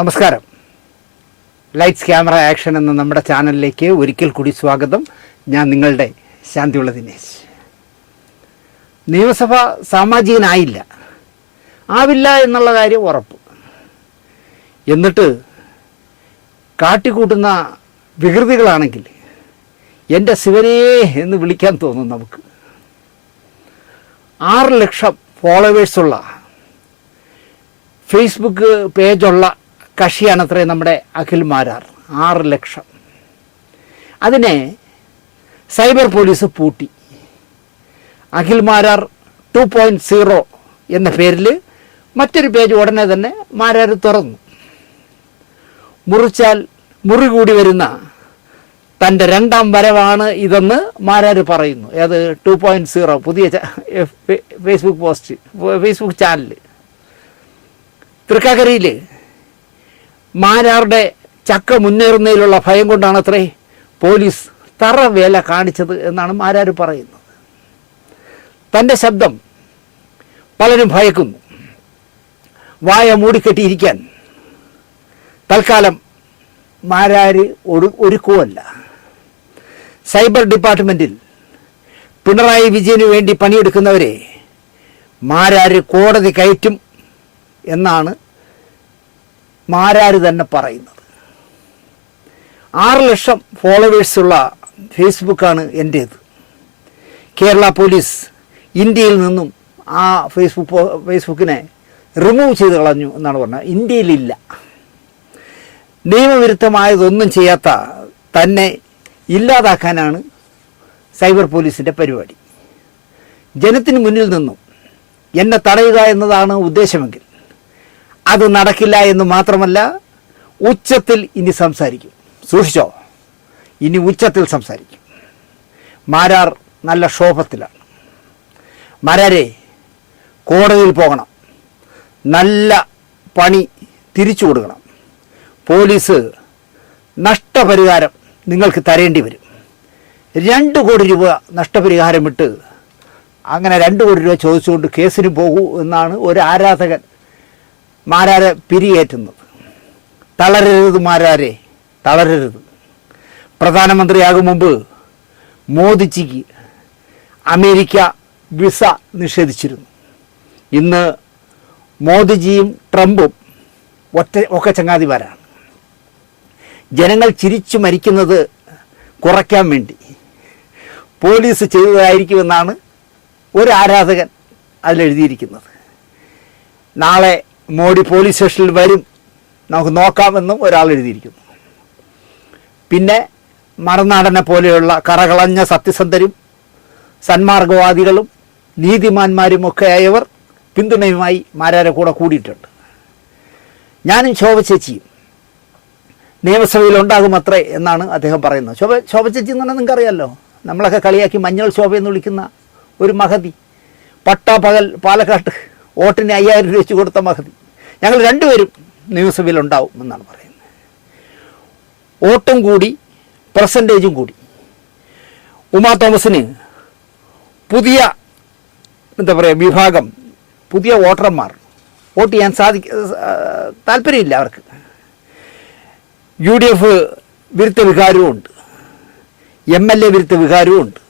നമസ്കാരം. Lights camera action എന്ന നമ്മുടെ ചാനലിലേക്ക് ഒരിക്കൽ കൂടി സ്വാഗതം. ഞാൻ നിങ്ങളുടെ ശാന്തിയുള്ള ദിനേശ്. നിയമസഭ സാമാജികനായില്ല, ആവില്ല എന്നുള്ള കാര്യം ഉറപ്പ്. എന്നിട്ട് കാട്ടിക്കൂട്ടുന്ന വികൃതികളാണെങ്കിൽ എൻ്റെ ശിവനേ എന്ന് വിളിക്കാൻ തോന്നും നമുക്ക്. 6 ലക്ഷം ഫോളോവേഴ്സുള്ള ഫേസ്ബുക്ക് പേജുള്ള കക്ഷിയാണത്രേ നമ്മുടെ അഖിൽ മാരാർ. 6 ലക്ഷം. അതിനെ സൈബർ പോലീസ് പൂട്ടി. അഖിൽ മാരാർ 2.0 എന്ന പേരിൽ മറ്റൊരു പേജ് ഉടനെ തന്നെ മാരാർ തുറന്നു. മുറിച്ചാൽ മുറി കൂടി വരുന്ന തൻ്റെ 2ാം വരവാണ് ഇതെന്ന് മാരാർ പറയുന്നു. അത് 2.0 പുതിയ ഫേസ്ബുക്ക് ചാനൽ. തൃക്കാക്കരയിൽ മാരാറുടെ ചക്ക മുന്നേറുന്നതിലുള്ള ഭയം കൊണ്ടാണ് അത്രേ പോലീസ് തറവേല കാണിച്ചത് എന്നാണ് മാരാർ പറയുന്നത്. തൻ്റെ ശബ്ദം പലരും ഭയക്കുന്നു. വായ മൂടിക്കെട്ടിയിരിക്കാൻ തൽക്കാലം മാരാർ ഒരുക്കുമല്ല. സൈബർ ഡിപ്പാർട്ട്മെൻറ്റിൽ പിണറായി വിജയന് വേണ്ടി പണിയെടുക്കുന്നവരെ മാരാർ കോടതി കയറ്റും എന്നാണ് മാരാർ തന്നെ പറയുന്നത്. 6 ലക്ഷം ഫോളോവേഴ്സുള്ള ഫേസ്ബുക്കാണ് എൻ്റേത്. കേരള പോലീസ് ഇന്ത്യയിൽ നിന്നും ആ ഫേസ്ബുക്കിനെ റിമൂവ് ചെയ്ത് കളഞ്ഞു എന്നാണ് പറഞ്ഞത്. ഇന്ത്യയിലില്ല. നിയമവിരുദ്ധമായതൊന്നും ചെയ്യാത്ത തന്നെ ഇല്ലാതാക്കാനാണ് സൈബർ പോലീസിൻ്റെ പരിപാടി. ജനത്തിന് മുന്നിൽ നിന്നും എന്നെ തടയുക എന്നതാണ് ഉദ്ദേശമെങ്കിൽ അത് നടക്കില്ല എന്ന് മാത്രമല്ല, ഉച്ചത്തിൽ ഇനി സംസാരിക്കും. സൂക്ഷിച്ചോ, ഇനി ഉച്ചത്തിൽ സംസാരിക്കും. മാരാർ നല്ല ക്ഷോഭത്തിലാണ്. മാരാരെ, കോടതിയിൽ പോകണം, നല്ല പണി തിരിച്ചു കൊടുക്കണം. പോലീസ് നഷ്ടപരിഹാരം നിങ്ങൾക്ക് തരേണ്ടി വരും. 2 കോടി രൂപ നഷ്ടപരിഹാരം ഇട്ട് അങ്ങനെ 2 കോടി രൂപ ചോദിച്ചുകൊണ്ട് കേസിന് പോകൂ എന്നാണ് ഒരു ആരാധകൻ മാരാരെ പിരിയേറ്റുന്നത്. തളരരുത് മാരാരെ, തളരരുത്. പ്രധാനമന്ത്രിയാകും മുമ്പ് മോദിജിക്ക് അമേരിക്ക വിസ നിഷേധിച്ചിരുന്നു. ഇന്ന് മോദിജിയും ട്രംപും ഒക്കെ ചങ്ങാതിമാരാണ്. ജനങ്ങൾ ചിരിച്ചു മരിക്കുന്നത് കുറയ്ക്കാൻ വേണ്ടി പോലീസ് ചെയ്തതായിരിക്കുമെന്നാണ് ഒരു ആരാധകൻ അതിലെഴുതിയിരിക്കുന്നത്. നാളെ മോഡി പോലീസ് സ്റ്റേഷനിൽ വരും, നമുക്ക് നോക്കാമെന്നും ഒരാൾ എഴുതിയിരിക്കുന്നു. പിന്നെ മറുനാടനെ പോലെയുള്ള കറകളഞ്ഞ സത്യസന്ധരും സന്മാർഗവാദികളും നീതിമാന്മാരുമൊക്കെ ആയവർ പിന്തുണയുമായി മാരാരെ കൂടെ കൂടിയിട്ടുണ്ട്. ഞാനും ശോഭ ചേച്ചിയും നിയമസഭയിൽ ഉണ്ടാകുമത്രേ എന്നാണ് അദ്ദേഹം പറയുന്നത്. ശോഭ ചേച്ചി എന്ന് പറഞ്ഞാൽ നിങ്ങൾക്കറിയാമല്ലോ, നമ്മളൊക്കെ കളിയാക്കി മഞ്ഞൾ ശോഭ എന്ന് വിളിക്കുന്ന ഒരു മഹതി. പട്ടാപ്പകൽ പാലക്കാട്ട് വോട്ടിന് 5000 രൂപ വെച്ച് കൊടുത്ത മഹതി. ഞങ്ങൾ 2 പേരും നിയമസഭയിൽ ഉണ്ടാവും എന്നാണ് പറയുന്നത്. വോട്ടും കൂടി പെർസെൻറ്റേജും കൂടി. ഉമാ തോമസിന് പുതിയ വിഭാഗം, പുതിയ വോട്ടർമാർ വോട്ട് ചെയ്യാൻ താല്പര്യമില്ല അവർക്ക്. UDF വിരുദ്ധ വികാരവുമുണ്ട്, MLA വിരുദ്ധ വികാരവുമുണ്ട്.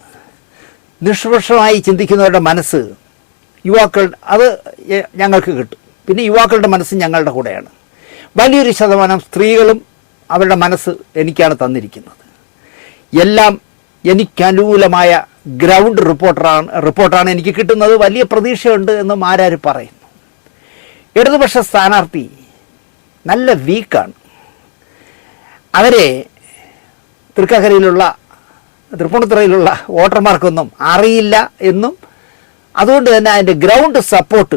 നിഷ്പക്ഷമായി ചിന്തിക്കുന്നവരുടെ മനസ്സ് യുവാക്കൾ, അത് ഞങ്ങൾക്ക് കിട്ടും. പിന്നെ യുവാക്കളുടെ മനസ്സ് ഞങ്ങളുടെ കൂടെയാണ്. വലിയൊരു ശതമാനം സ്ത്രീകളും അവരുടെ മനസ്സ് എനിക്കാണ് തന്നിരിക്കുന്നത്. എല്ലാം എനിക്കനുകൂലമായ ഗ്രൗണ്ട് റിപ്പോർട്ടാണ് എനിക്ക് കിട്ടുന്നത്. വലിയ പ്രതീക്ഷയുണ്ട് എന്ന് മാരാർ പറയുന്നു. ഇടതുപക്ഷ സ്ഥാനാർത്ഥി നല്ല വീക്കാണ്. അവരെ തൃപ്പൂണിത്തുറയിലുള്ള വോട്ടർമാർക്കൊന്നും അറിയില്ല എന്നും അതുകൊണ്ട് തന്നെ അതിൻ്റെ ഗ്രൗണ്ട് സപ്പോർട്ട്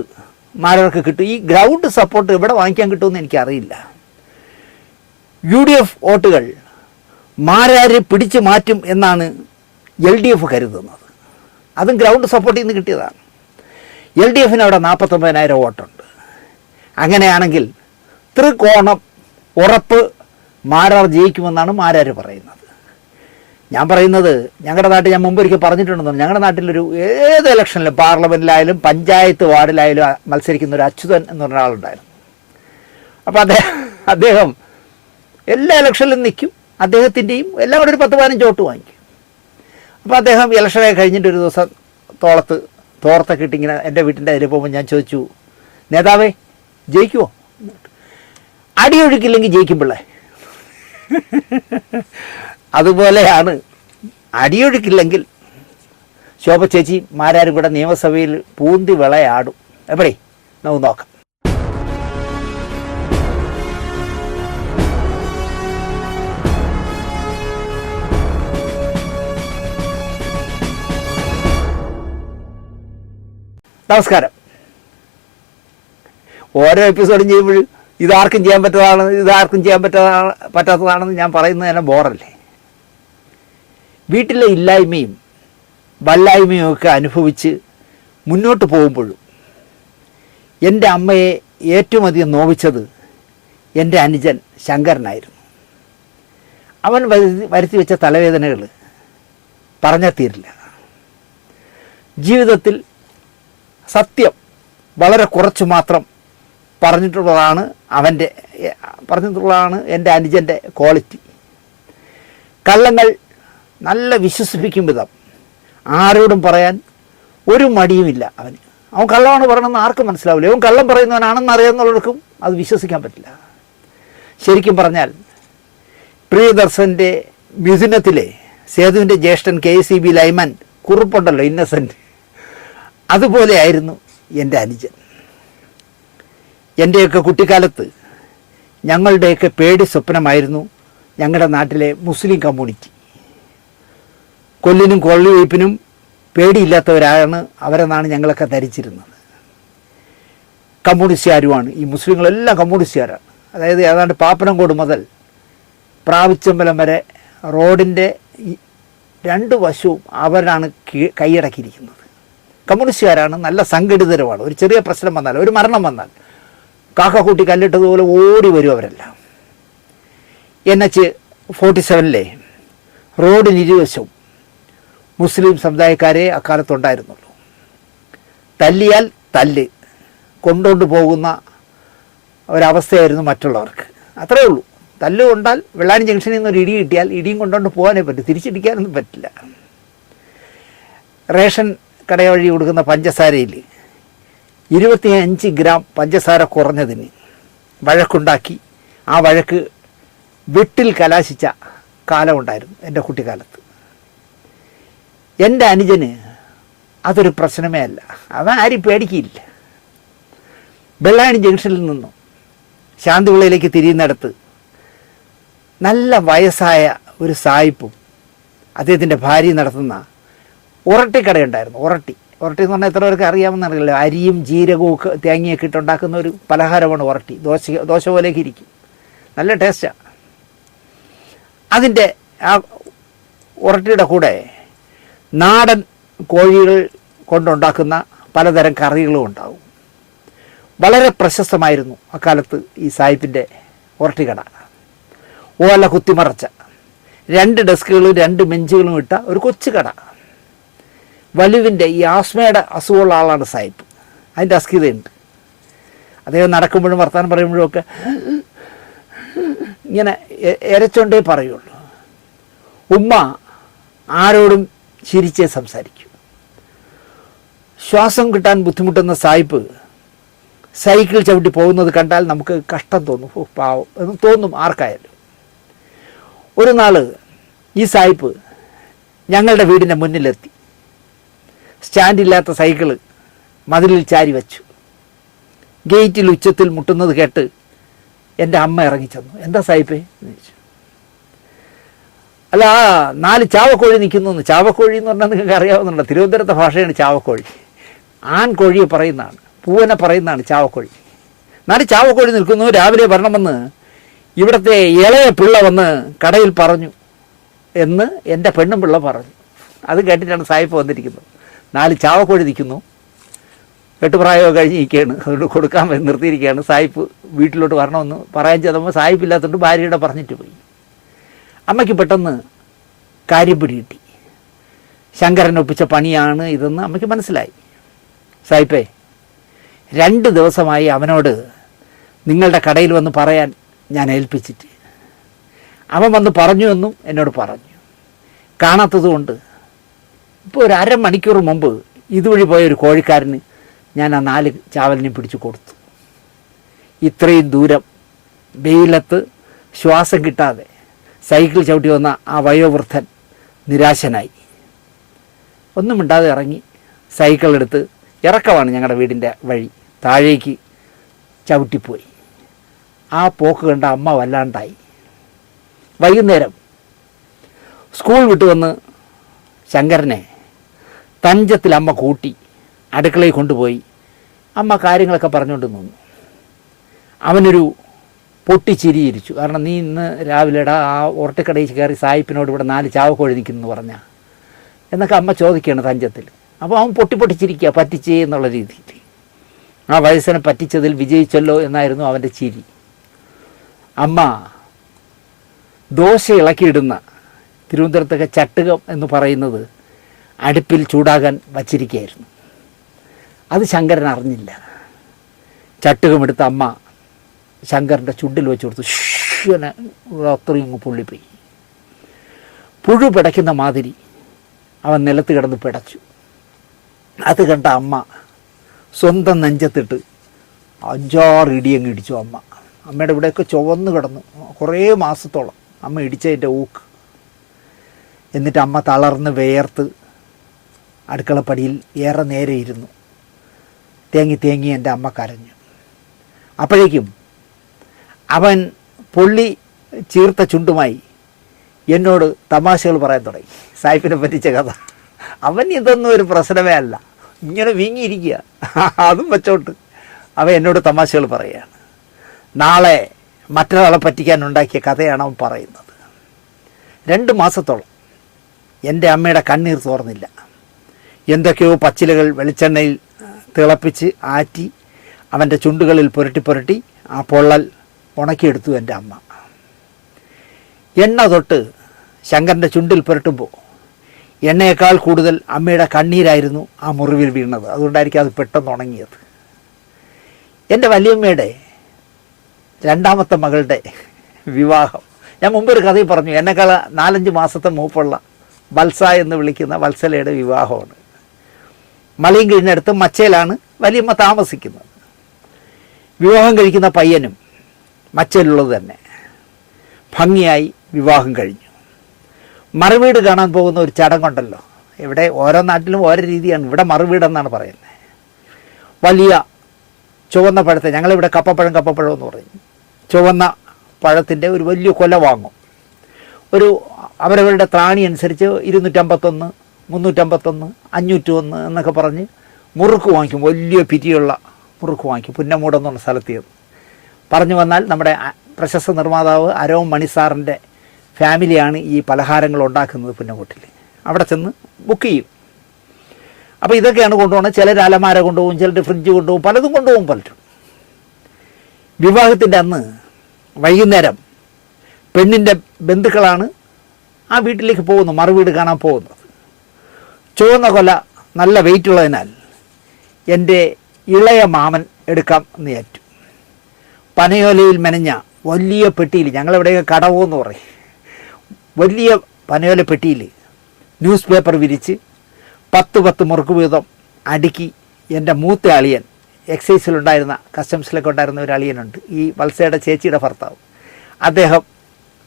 മാരാർക്ക് കിട്ടും. ഈ ഗ്രൗണ്ട് സപ്പോർട്ട് എവിടെ വാങ്ങിക്കാൻ കിട്ടുമെന്ന് എനിക്കറിയില്ല. UDF വോട്ടുകൾ മാരാര് പിടിച്ചു മാറ്റും എന്നാണ് LDF കരുതുന്നത്. അതും ഗ്രൗണ്ട് സപ്പോർട്ടിൽ നിന്ന് കിട്ടിയതാണ്. LDFന് അവിടെ 49,000 വോട്ടുണ്ട്. അങ്ങനെയാണെങ്കിൽ ത്രികോണം ഉറപ്പ് മാരാർ ജയിക്കുമെന്നാണ് മാരാർ പറയുന്നത്. ഞാൻ പറയുന്നത്, ഞങ്ങളുടെ നാട്ടിൽ ഞാൻ മുമ്പൊരിക്കൽ പറഞ്ഞിട്ടുണ്ടെന്ന്, ഞങ്ങളുടെ നാട്ടിലൊരു ഏത് ഇലക്ഷനിലും പാർലമെൻറ്റിലായാലും പഞ്ചായത്ത് വാർഡിലായാലും മത്സരിക്കുന്ന ഒരു അച്യുതൻ എന്ന് പറഞ്ഞ ആളുണ്ടായിരുന്നു. അപ്പോൾ അദ്ദേഹം എല്ലാ ഇലക്ഷനിലും നിൽക്കും. അദ്ദേഹത്തിൻ്റെയും എല്ലാം കൂടെ ഒരു 10-15 വോട്ട് വാങ്ങിക്കും. അപ്പോൾ അദ്ദേഹം ഇലക്ഷനൊക്കെ കഴിഞ്ഞിട്ട് ഒരു ദിവസം തോർത്തൊക്കെ ഇട്ടിങ്ങനെ എൻ്റെ വീട്ടിൻ്റെ അതിൽ പോകുമ്പോൾ ഞാൻ ചോദിച്ചു, നേതാവേ ജയിക്കുമോ? അടിയൊഴുക്കില്ലെങ്കിൽ ജയിക്കും പിള്ളേ. അതുപോലെയാണ്, അടിയൊഴുക്കില്ലെങ്കിൽ ശോഭ ചേച്ചി മാരാരും കൂടെ നിയമസഭയിൽ പൂന്തി വിളയാടും. എവിടെ നമുക്ക് നോക്കാം. നമസ്കാരം. ഓരോ എപ്പിസോഡും ചെയ്യുമ്പോഴും ഇതാർക്കും ചെയ്യാൻ പറ്റാത്തതാണെന്ന് ഞാൻ പറയുന്നത് തന്നെ ബോറല്ലേ. വീട്ടിലെ ഇല്ലായ്മയും വല്ലായ്മയും ഒക്കെ അനുഭവിച്ച് മുന്നോട്ട് പോകുമ്പോഴും എൻ്റെ അമ്മയെ ഏറ്റവും അധികം നോവിച്ചത് എൻ്റെ അനുജൻ ശങ്കരനായിരുന്നു. അവൻ വരുത്തി വെച്ച തലവേദനകൾ പറഞ്ഞാൽ തീരില്ല. ജീവിതത്തിൽ സത്യം വളരെ കുറച്ച് മാത്രം പറഞ്ഞിട്ടുള്ളതാണ് എൻ്റെ അനുജൻ്റെ ക്വാളിറ്റി. കള്ളങ്ങൾ നല്ല വിശ്വസിപ്പിക്കും വിധം ആരോടും പറയാൻ ഒരു മടിയുമില്ല അവന്. അവൻ കള്ളമാണ് പറയണമെന്ന് ആർക്കും മനസ്സിലാവില്ല. അവൻ കള്ളം പറയുന്നവനാണെന്ന് അറിയാവുന്നവർക്കും അത് വിശ്വസിക്കാൻ പറ്റില്ല. ശരിക്കും പറഞ്ഞാൽ പ്രിയദർശൻ്റെ മിഥുനത്തിലെ സേതുവിൻ്റെ ജ്യേഷ്ഠൻ KCB ലൈമൻ കുറുപ്പുണ്ടല്ലോ, ഇന്നസെൻറ്റ്, അതുപോലെയായിരുന്നു എൻ്റെ അനുജൻ. എൻ്റെയൊക്കെ കുട്ടിക്കാലത്ത് ഞങ്ങളുടെയൊക്കെ പേടി സ്വപ്നമായിരുന്നു ഞങ്ങളുടെ നാട്ടിലെ മുസ്ലിം കമ്മ്യൂണിറ്റി. കൊല്ലിനും കൊള്ളിവയ്പ്പിനും പേടിയില്ലാത്തവരാണ് അവരെന്നാണ് ഞങ്ങളൊക്കെ ധരിച്ചിരുന്നത്. കമ്മ്യൂണിസ്റ്റുകാരുമാണ് ഈ മുസ്ലിങ്ങളെല്ലാം, കമ്മ്യൂണിസ്റ്റുകാരാണ്. അതായത് ഏതാണ്ട് പാപ്പനംകോട് മുതൽ പ്രാവിച്ചമ്പലം വരെ റോഡിൻ്റെ 2 വശവും അവരാണ് കൈയടക്കിയിരിക്കുന്നത്. കമ്മ്യൂണിസ്റ്റുകാരാണ്, നല്ല സംഘടിതരുമാണ്. ഒരു ചെറിയ പ്രശ്നം വന്നാൽ, ഒരു മരണം വന്നാൽ കാക്കക്കൂട്ടി കല്ലിട്ടതുപോലെ ഓടി വരും അവരെല്ലാം. NH-47 റോഡിന് ഇരുവശവും മുസ്ലിം സമുദായക്കാരെ അക്കാലത്തുണ്ടായിരുന്നുള്ളൂ. തല്ലിയാൽ തല്ല് കൊണ്ടുകൊണ്ട് പോകുന്ന ഒരവസ്ഥയായിരുന്നു മറ്റുള്ളവർക്ക്. അത്രയേ ഉള്ളൂ. തല്ല് കൊണ്ടാൽ വെള്ളാനി ജംഗ്ഷനിൽ നിന്ന് ഒരു ഇടി കിട്ടിയാൽ ഇടിയും കൊണ്ടുകൊണ്ട് പോകാനേ പറ്റും, തിരിച്ചിടിക്കാനൊന്നും പറ്റില്ല. റേഷൻ കട വഴി കൊടുക്കുന്ന പഞ്ചസാരയിൽ 25 ഗ്രാം പഞ്ചസാര കുറഞ്ഞതിന് വഴക്കുണ്ടാക്കി ആ വഴക്ക് വെട്ടിൽ കലാശിച്ച കാലമുണ്ടായിരുന്നു എൻ്റെ കുട്ടിക്കാലത്ത്. എൻ്റെ അനുജന് അതൊരു പ്രശ്നമേ അല്ല. അവൻ ആരും പേടിക്കില്ല. വെള്ളായണി ജംഗ്ഷനിൽ നിന്നും ശാന്തിവിളയിലേക്ക് തിരിയുന്നിടത്ത് നല്ല വയസ്സായ ഒരു സായിപ്പും അദ്ദേഹത്തിൻ്റെ ഭാര്യ നടത്തുന്ന ഉറട്ടിക്കടയുണ്ടായിരുന്നു. ഉറട്ടി എന്ന് പറഞ്ഞാൽ എത്ര പേർക്ക് അറിയാമെന്നറിയില്ല. അരിയും ജീരകവും ഒക്കെ തേങ്ങയൊക്കെ ഇട്ടുണ്ടാക്കുന്ന ഒരു പലഹാരമാണ് ഉറട്ടി. ദോശ പോലെയൊക്കെ ഇരിക്കും, നല്ല ടേസ്റ്റാണ്. അതിൻ്റെ ആ ഉറട്ടിയുടെ കൂടെ നാടൻ കോഴികൾ കൊണ്ടുണ്ടാക്കുന്ന പലതരം കറികളും ഉണ്ടാവും. വളരെ പ്രശസ്തമായിരുന്നു അക്കാലത്ത് ഈ സായിപ്പിൻ്റെ ഉറട്ടിക്കട. ഓല കുത്തിമറച്ച 2 ഡെസ്കുകളും 2 ബെഞ്ചുകളും ഇട്ട ഒരു കൊച്ചു കട. വലുവിൻ്റെ ഈ ആസ്മയുടെ അസുഖമുള്ള ആളാണ് സായിപ്പ്. അതിൻ്റെ അസ്കിതയുണ്ട്. അദ്ദേഹം നടക്കുമ്പോഴും വർത്തമാനം പറയുമ്പോഴും ഒക്കെ ഇങ്ങനെ എരച്ചോണ്ടേ പറയുള്ളൂ. ഉമ്മ ആരോടും ചിരിച്ചേ സംസാരിക്കും. ശ്വാസം കിട്ടാൻ ബുദ്ധിമുട്ടുന്ന സായിപ്പ് സൈക്കിൾ ചവിട്ടി പോകുന്നത് കണ്ടാൽ നമുക്ക് കഷ്ടം തോന്നും, പാവം എന്ന് തോന്നും ആർക്കായാലും. ഒരു നാൾ ഈ സായിപ്പ് ഞങ്ങളുടെ വീടിൻ്റെ മുന്നിലെത്തി. സ്റ്റാൻഡില്ലാത്ത സൈക്കിള് മതിലിൽ ചാരി വച്ചു. ഗേറ്റിൽ ഉച്ചത്തിൽ മുട്ടുന്നത് കേട്ട് എൻ്റെ അമ്മ ഇറങ്ങിച്ചെന്നു. എന്താ സായിപ്പേ എന്ന് ചോദിച്ചു. അല്ല, 4 ചാവക്കോഴി നിൽക്കുന്നു. ചാവക്കോഴി എന്ന് പറഞ്ഞാൽ നിങ്ങൾക്ക് അറിയാവുന്നുണ്ടോ, തിരുവനന്തപുരത്തെ ഭാഷയാണ് ചാവക്കോഴി. ആൺകോഴിയെ പറയുന്നതാണ്, പൂവനെ പറയുന്നതാണ് ചാവക്കോഴി. 4 ചാവക്കോഴി നിൽക്കുന്നു, രാവിലെ വരണമെന്ന് ഇവിടുത്തെ ഇളയ പിള്ള വന്ന് കടയിൽ പറഞ്ഞു എന്ന് എൻ്റെ പെണ്ണും പിള്ള പറഞ്ഞു. അത് കേട്ടിട്ടാണ് സായിപ്പ് വന്നിരിക്കുന്നത്. 4 ചാവക്കോഴി നിൽക്കുന്നു, 8 പ്രായമൊക്കെ കഴിഞ്ഞ് നിൽക്കുകയാണ്, അതുകൊണ്ട് കൊടുക്കാൻ നിർത്തിയിരിക്കുകയാണ്. സായിപ്പ് വീട്ടിലോട്ട് വരണമെന്ന് പറയാൻ ചെന്നപ്പോൾ സായിപ്പില്ലാത്തതുകൊണ്ട് ഭാര്യയുടെ പറഞ്ഞിട്ട് പോയി. അമ്മയ്ക്ക് പെട്ടെന്ന് കാര്യം പിടികിട്ടി. ശങ്കരൻ ഒപ്പിച്ച പണിയാണ് ഇതെന്ന് അമ്മയ്ക്ക് മനസ്സിലായി. സായിപ്പേ, 2 ദിവസമായി അവനോട് നിങ്ങളുടെ കടയിൽ വന്ന് പറയാൻ ഞാൻ ഏൽപ്പിച്ചിട്ട്. അവൻ വന്ന് പറഞ്ഞു എന്നും എന്നോട് പറഞ്ഞു. കാണാത്തത് കൊണ്ട് ഇപ്പോൾ ഒരു അരമണിക്കൂർ മുമ്പ് ഇതുവഴി പോയ ഒരു കോഴിക്കാരന് ഞാൻ ആ 4 ചാവലിനെ പിടിച്ചു കൊടുത്തു. ഇത്രയും ദൂരം വെയിലത്ത് ശ്വാസം കിട്ടാതെ സൈക്കിൾ ചവിട്ടി വന്ന ആ വയോവൃദ്ധൻ നിരാശനായി. ഒന്നും മിണ്ടാതെ ഇറങ്ങി സൈക്കിളെടുത്ത്, ഇറക്കമാണ് ഞങ്ങളുടെ വീടിൻ്റെ വഴി, താഴേക്ക് ചവിട്ടിപ്പോയി. ആ പോക്ക് കണ്ട അമ്മ വല്ലാണ്ടായി. വൈകുന്നേരം സ്കൂൾ വിട്ട് വന്ന് ശങ്കരനെ തഞ്ചത്തിൽ അമ്മ കൂട്ടി അടുക്കളയിൽ കൊണ്ടുപോയി അമ്മ കാര്യങ്ങളൊക്കെ പറഞ്ഞുകൊണ്ട് നിന്നു. അവനൊരു പൊട്ടിച്ചിരിയിരിച്ചു. കാരണം നീ ഇന്ന് രാവിലെടാ ആ ഉറട്ടിക്കടയിൽ കയറി സായിപ്പിനോട് ഇവിടെ 4 ചാവക്കോഴി നിൽക്കുന്നു പറഞ്ഞാൽ എന്നൊക്കെ അമ്മ ചോദിക്കുകയാണ് തഞ്ചത്തിൽ. അപ്പോൾ അവൻ പൊട്ടിച്ചിരിക്കുക, പറ്റിച്ചേ എന്നുള്ള രീതിയിൽ. ആ വയസ്സിനെ പറ്റിച്ചതിൽ വിജയിച്ചല്ലോ എന്നായിരുന്നു അവൻ്റെ ചിരി. അമ്മ ദോശ ഇളക്കിയിടുന്ന, തിരുവനന്തപുരത്തൊക്കെ ചട്ടുകം എന്ന് പറയുന്നത്, അടുപ്പിൽ ചൂടാകാൻ വച്ചിരിക്കുകയായിരുന്നു. അത് ശങ്കരൻ അറിഞ്ഞില്ല. ചട്ടുകമെടുത്ത അമ്മ ശങ്കരൻ്റെ ചുണ്ടിൽ വെച്ച് കൊടുത്തു. ഷുവനെ അത്രയും പൊള്ളിപ്പോയി. പുഴു പിടയ്ക്കുന്ന മാതിരി അവൻ നിലത്ത് കിടന്ന് പിടച്ചു. അത് കണ്ട അമ്മ സ്വന്തം നെഞ്ചത്തിട്ട് 5-6 ഇടിയങ്ങ് ഇടിച്ചു. അമ്മയുടെ ഇവിടെയൊക്കെ ചുവന്ന് കിടന്നു കുറേ മാസത്തോളം അമ്മ ഇടിച്ചതിൻ്റെ ഊക്ക്. എന്നിട്ട് അമ്മ തളർന്ന് വേർത്ത് അടുക്കളപ്പടിയിൽ ഏറെ നേരെ ഇരുന്നു. തേങ്ങി എൻ്റെ അമ്മ കരഞ്ഞു. അപ്പോഴേക്കും അവൻ പൊള്ളി ചീർത്ത ചുണ്ടുമായി എന്നോട് തമാശകൾ പറയാൻ തുടങ്ങി. സായിപ്പിനെ പറ്റിച്ച കഥ. അവൻ ഇതൊന്നും ഒരു പ്രശ്നമേ അല്ല, ഇങ്ങനെ വീങ്ങിയിരിക്കുക, അതും വെച്ചോട്ട് അവൻ എന്നോട് തമാശകൾ പറയുകയാണ്. നാളെ മറ്റൊരാളെ പറ്റിക്കാനുണ്ടാക്കിയ കഥയാണ് അവൻ പറയുന്നത്. 2 മാസത്തോളം എൻ്റെ അമ്മയുടെ കണ്ണീർ തോർന്നില്ല. എന്തൊക്കെയോ പച്ചിലകൾ വെളിച്ചെണ്ണയിൽ തിളപ്പിച്ച് ആറ്റി അവൻ്റെ ചുണ്ടുകളിൽ പുരട്ടി ആ പൊള്ളൽ ഉണക്കിയെടുത്തു എൻ്റെ അമ്മ. എണ്ണ തൊട്ട് ശങ്കരൻ്റെ ചുണ്ടിൽ പുരട്ടുമ്പോൾ എണ്ണയേക്കാൾ കൂടുതൽ അമ്മയുടെ കണ്ണീരായിരുന്നു ആ മുറിവിൽ വീണത്. അതുകൊണ്ടായിരിക്കും അത് പെട്ടെന്ന് ഉണങ്ങിയത്. എൻ്റെ വലിയമ്മയുടെ 2ാമത്തെ മകളുടെ വിവാഹം ഞാൻ മുമ്പൊരു കഥയിൽ പറഞ്ഞു. എന്നെക്കാൾ 4-5 മാസത്തെ മൂപ്പുള്ള വത്സ എന്ന് വിളിക്കുന്ന വത്സലയുടെ വിവാഹമാണ്. മലയും കഴിഞ്ഞടുത്ത് മച്ചയിലാണ് വലിയമ്മ താമസിക്കുന്നത്. വിവാഹം കഴിക്കുന്ന പയ്യനും മച്ചയിലുള്ളത് തന്നെ. ഭംഗിയായി വിവാഹം കഴിഞ്ഞു. മറുവീട് കാണാൻ പോകുന്ന ഒരു ചടങ്ങുണ്ടല്ലോ. ഇവിടെ ഓരോ നാട്ടിലും ഓരോ രീതിയാണ്. ഇവിടെ മറുവീടെന്നാണ് പറയുന്നത്. വലിയ ചുവന്ന പഴത്തെ, ഞങ്ങളിവിടെ കപ്പപ്പഴം എന്ന് പറയും. ചുവന്ന പഴത്തിൻ്റെ ഒരു വലിയ കൊല വാങ്ങും. ഒരു അവരവരുടെ ത്രാണി അനുസരിച്ച് 251, 351, 501 എന്നൊക്കെ പറഞ്ഞ് മുറുക്ക് വാങ്ങിക്കും. വലിയ പിരിയുള്ള മുറുക്ക് വാങ്ങിക്കും. പുന്നമൂട് എന്ന് പറഞ്ഞ സ്ഥലത്ത് പറഞ്ഞു വന്നാൽ നമ്മുടെ പ്രശസ്ത നിർമ്മാതാവ് അരോം മണിസാറിൻ്റെ ഫാമിലിയാണ് ഈ പലഹാരങ്ങൾ ഉണ്ടാക്കുന്നത് പുന്നമൂട്ടിൽ. അവിടെ ചെന്ന് ബുക്ക് ചെയ്യും. അപ്പോൾ ഇതൊക്കെയാണ് കൊണ്ടുപോകുന്നത്. ചിലർ അലമാര കൊണ്ടുപോകും, ചിലർ ഫ്രിഡ്ജ് കൊണ്ടുപോകും, പലതും കൊണ്ടുപോകും പലരും. വിവാഹത്തിൻ്റെ അന്ന് വൈകുന്നേരം പെണ്ണിൻ്റെ ബന്ധുക്കളാണ് ആ വീട്ടിലേക്ക് പോകുന്നത്, മറുവീട് കാണാൻ പോകുന്നത്. ചുവന്ന കൊല നല്ല വെയിറ്റുള്ളതിനാൽ എൻ്റെ ഇളയ മാമൻ എടുക്കാം എന്ന് ഏറ്റു. പനയോലയിൽ മെനഞ്ഞ വലിയ പെട്ടിയിൽ, ഞങ്ങളെവിടെയൊക്കെ കടവെന്ന് പറയും, വലിയ പനയോല പെട്ടിയിൽ ന്യൂസ് പേപ്പർ വിരിച്ച് 10 മുറുക്ക് വീതം അടുക്കി എൻ്റെ മൂത്ത അളിയൻ, എക്സൈസിലുണ്ടായിരുന്ന, കസ്റ്റംസിലൊക്കെ ഉണ്ടായിരുന്ന ഒരു അളിയനുണ്ട്, ഈ വത്സയുടെ ചേച്ചിയുടെ ഭർത്താവ്. അദ്ദേഹം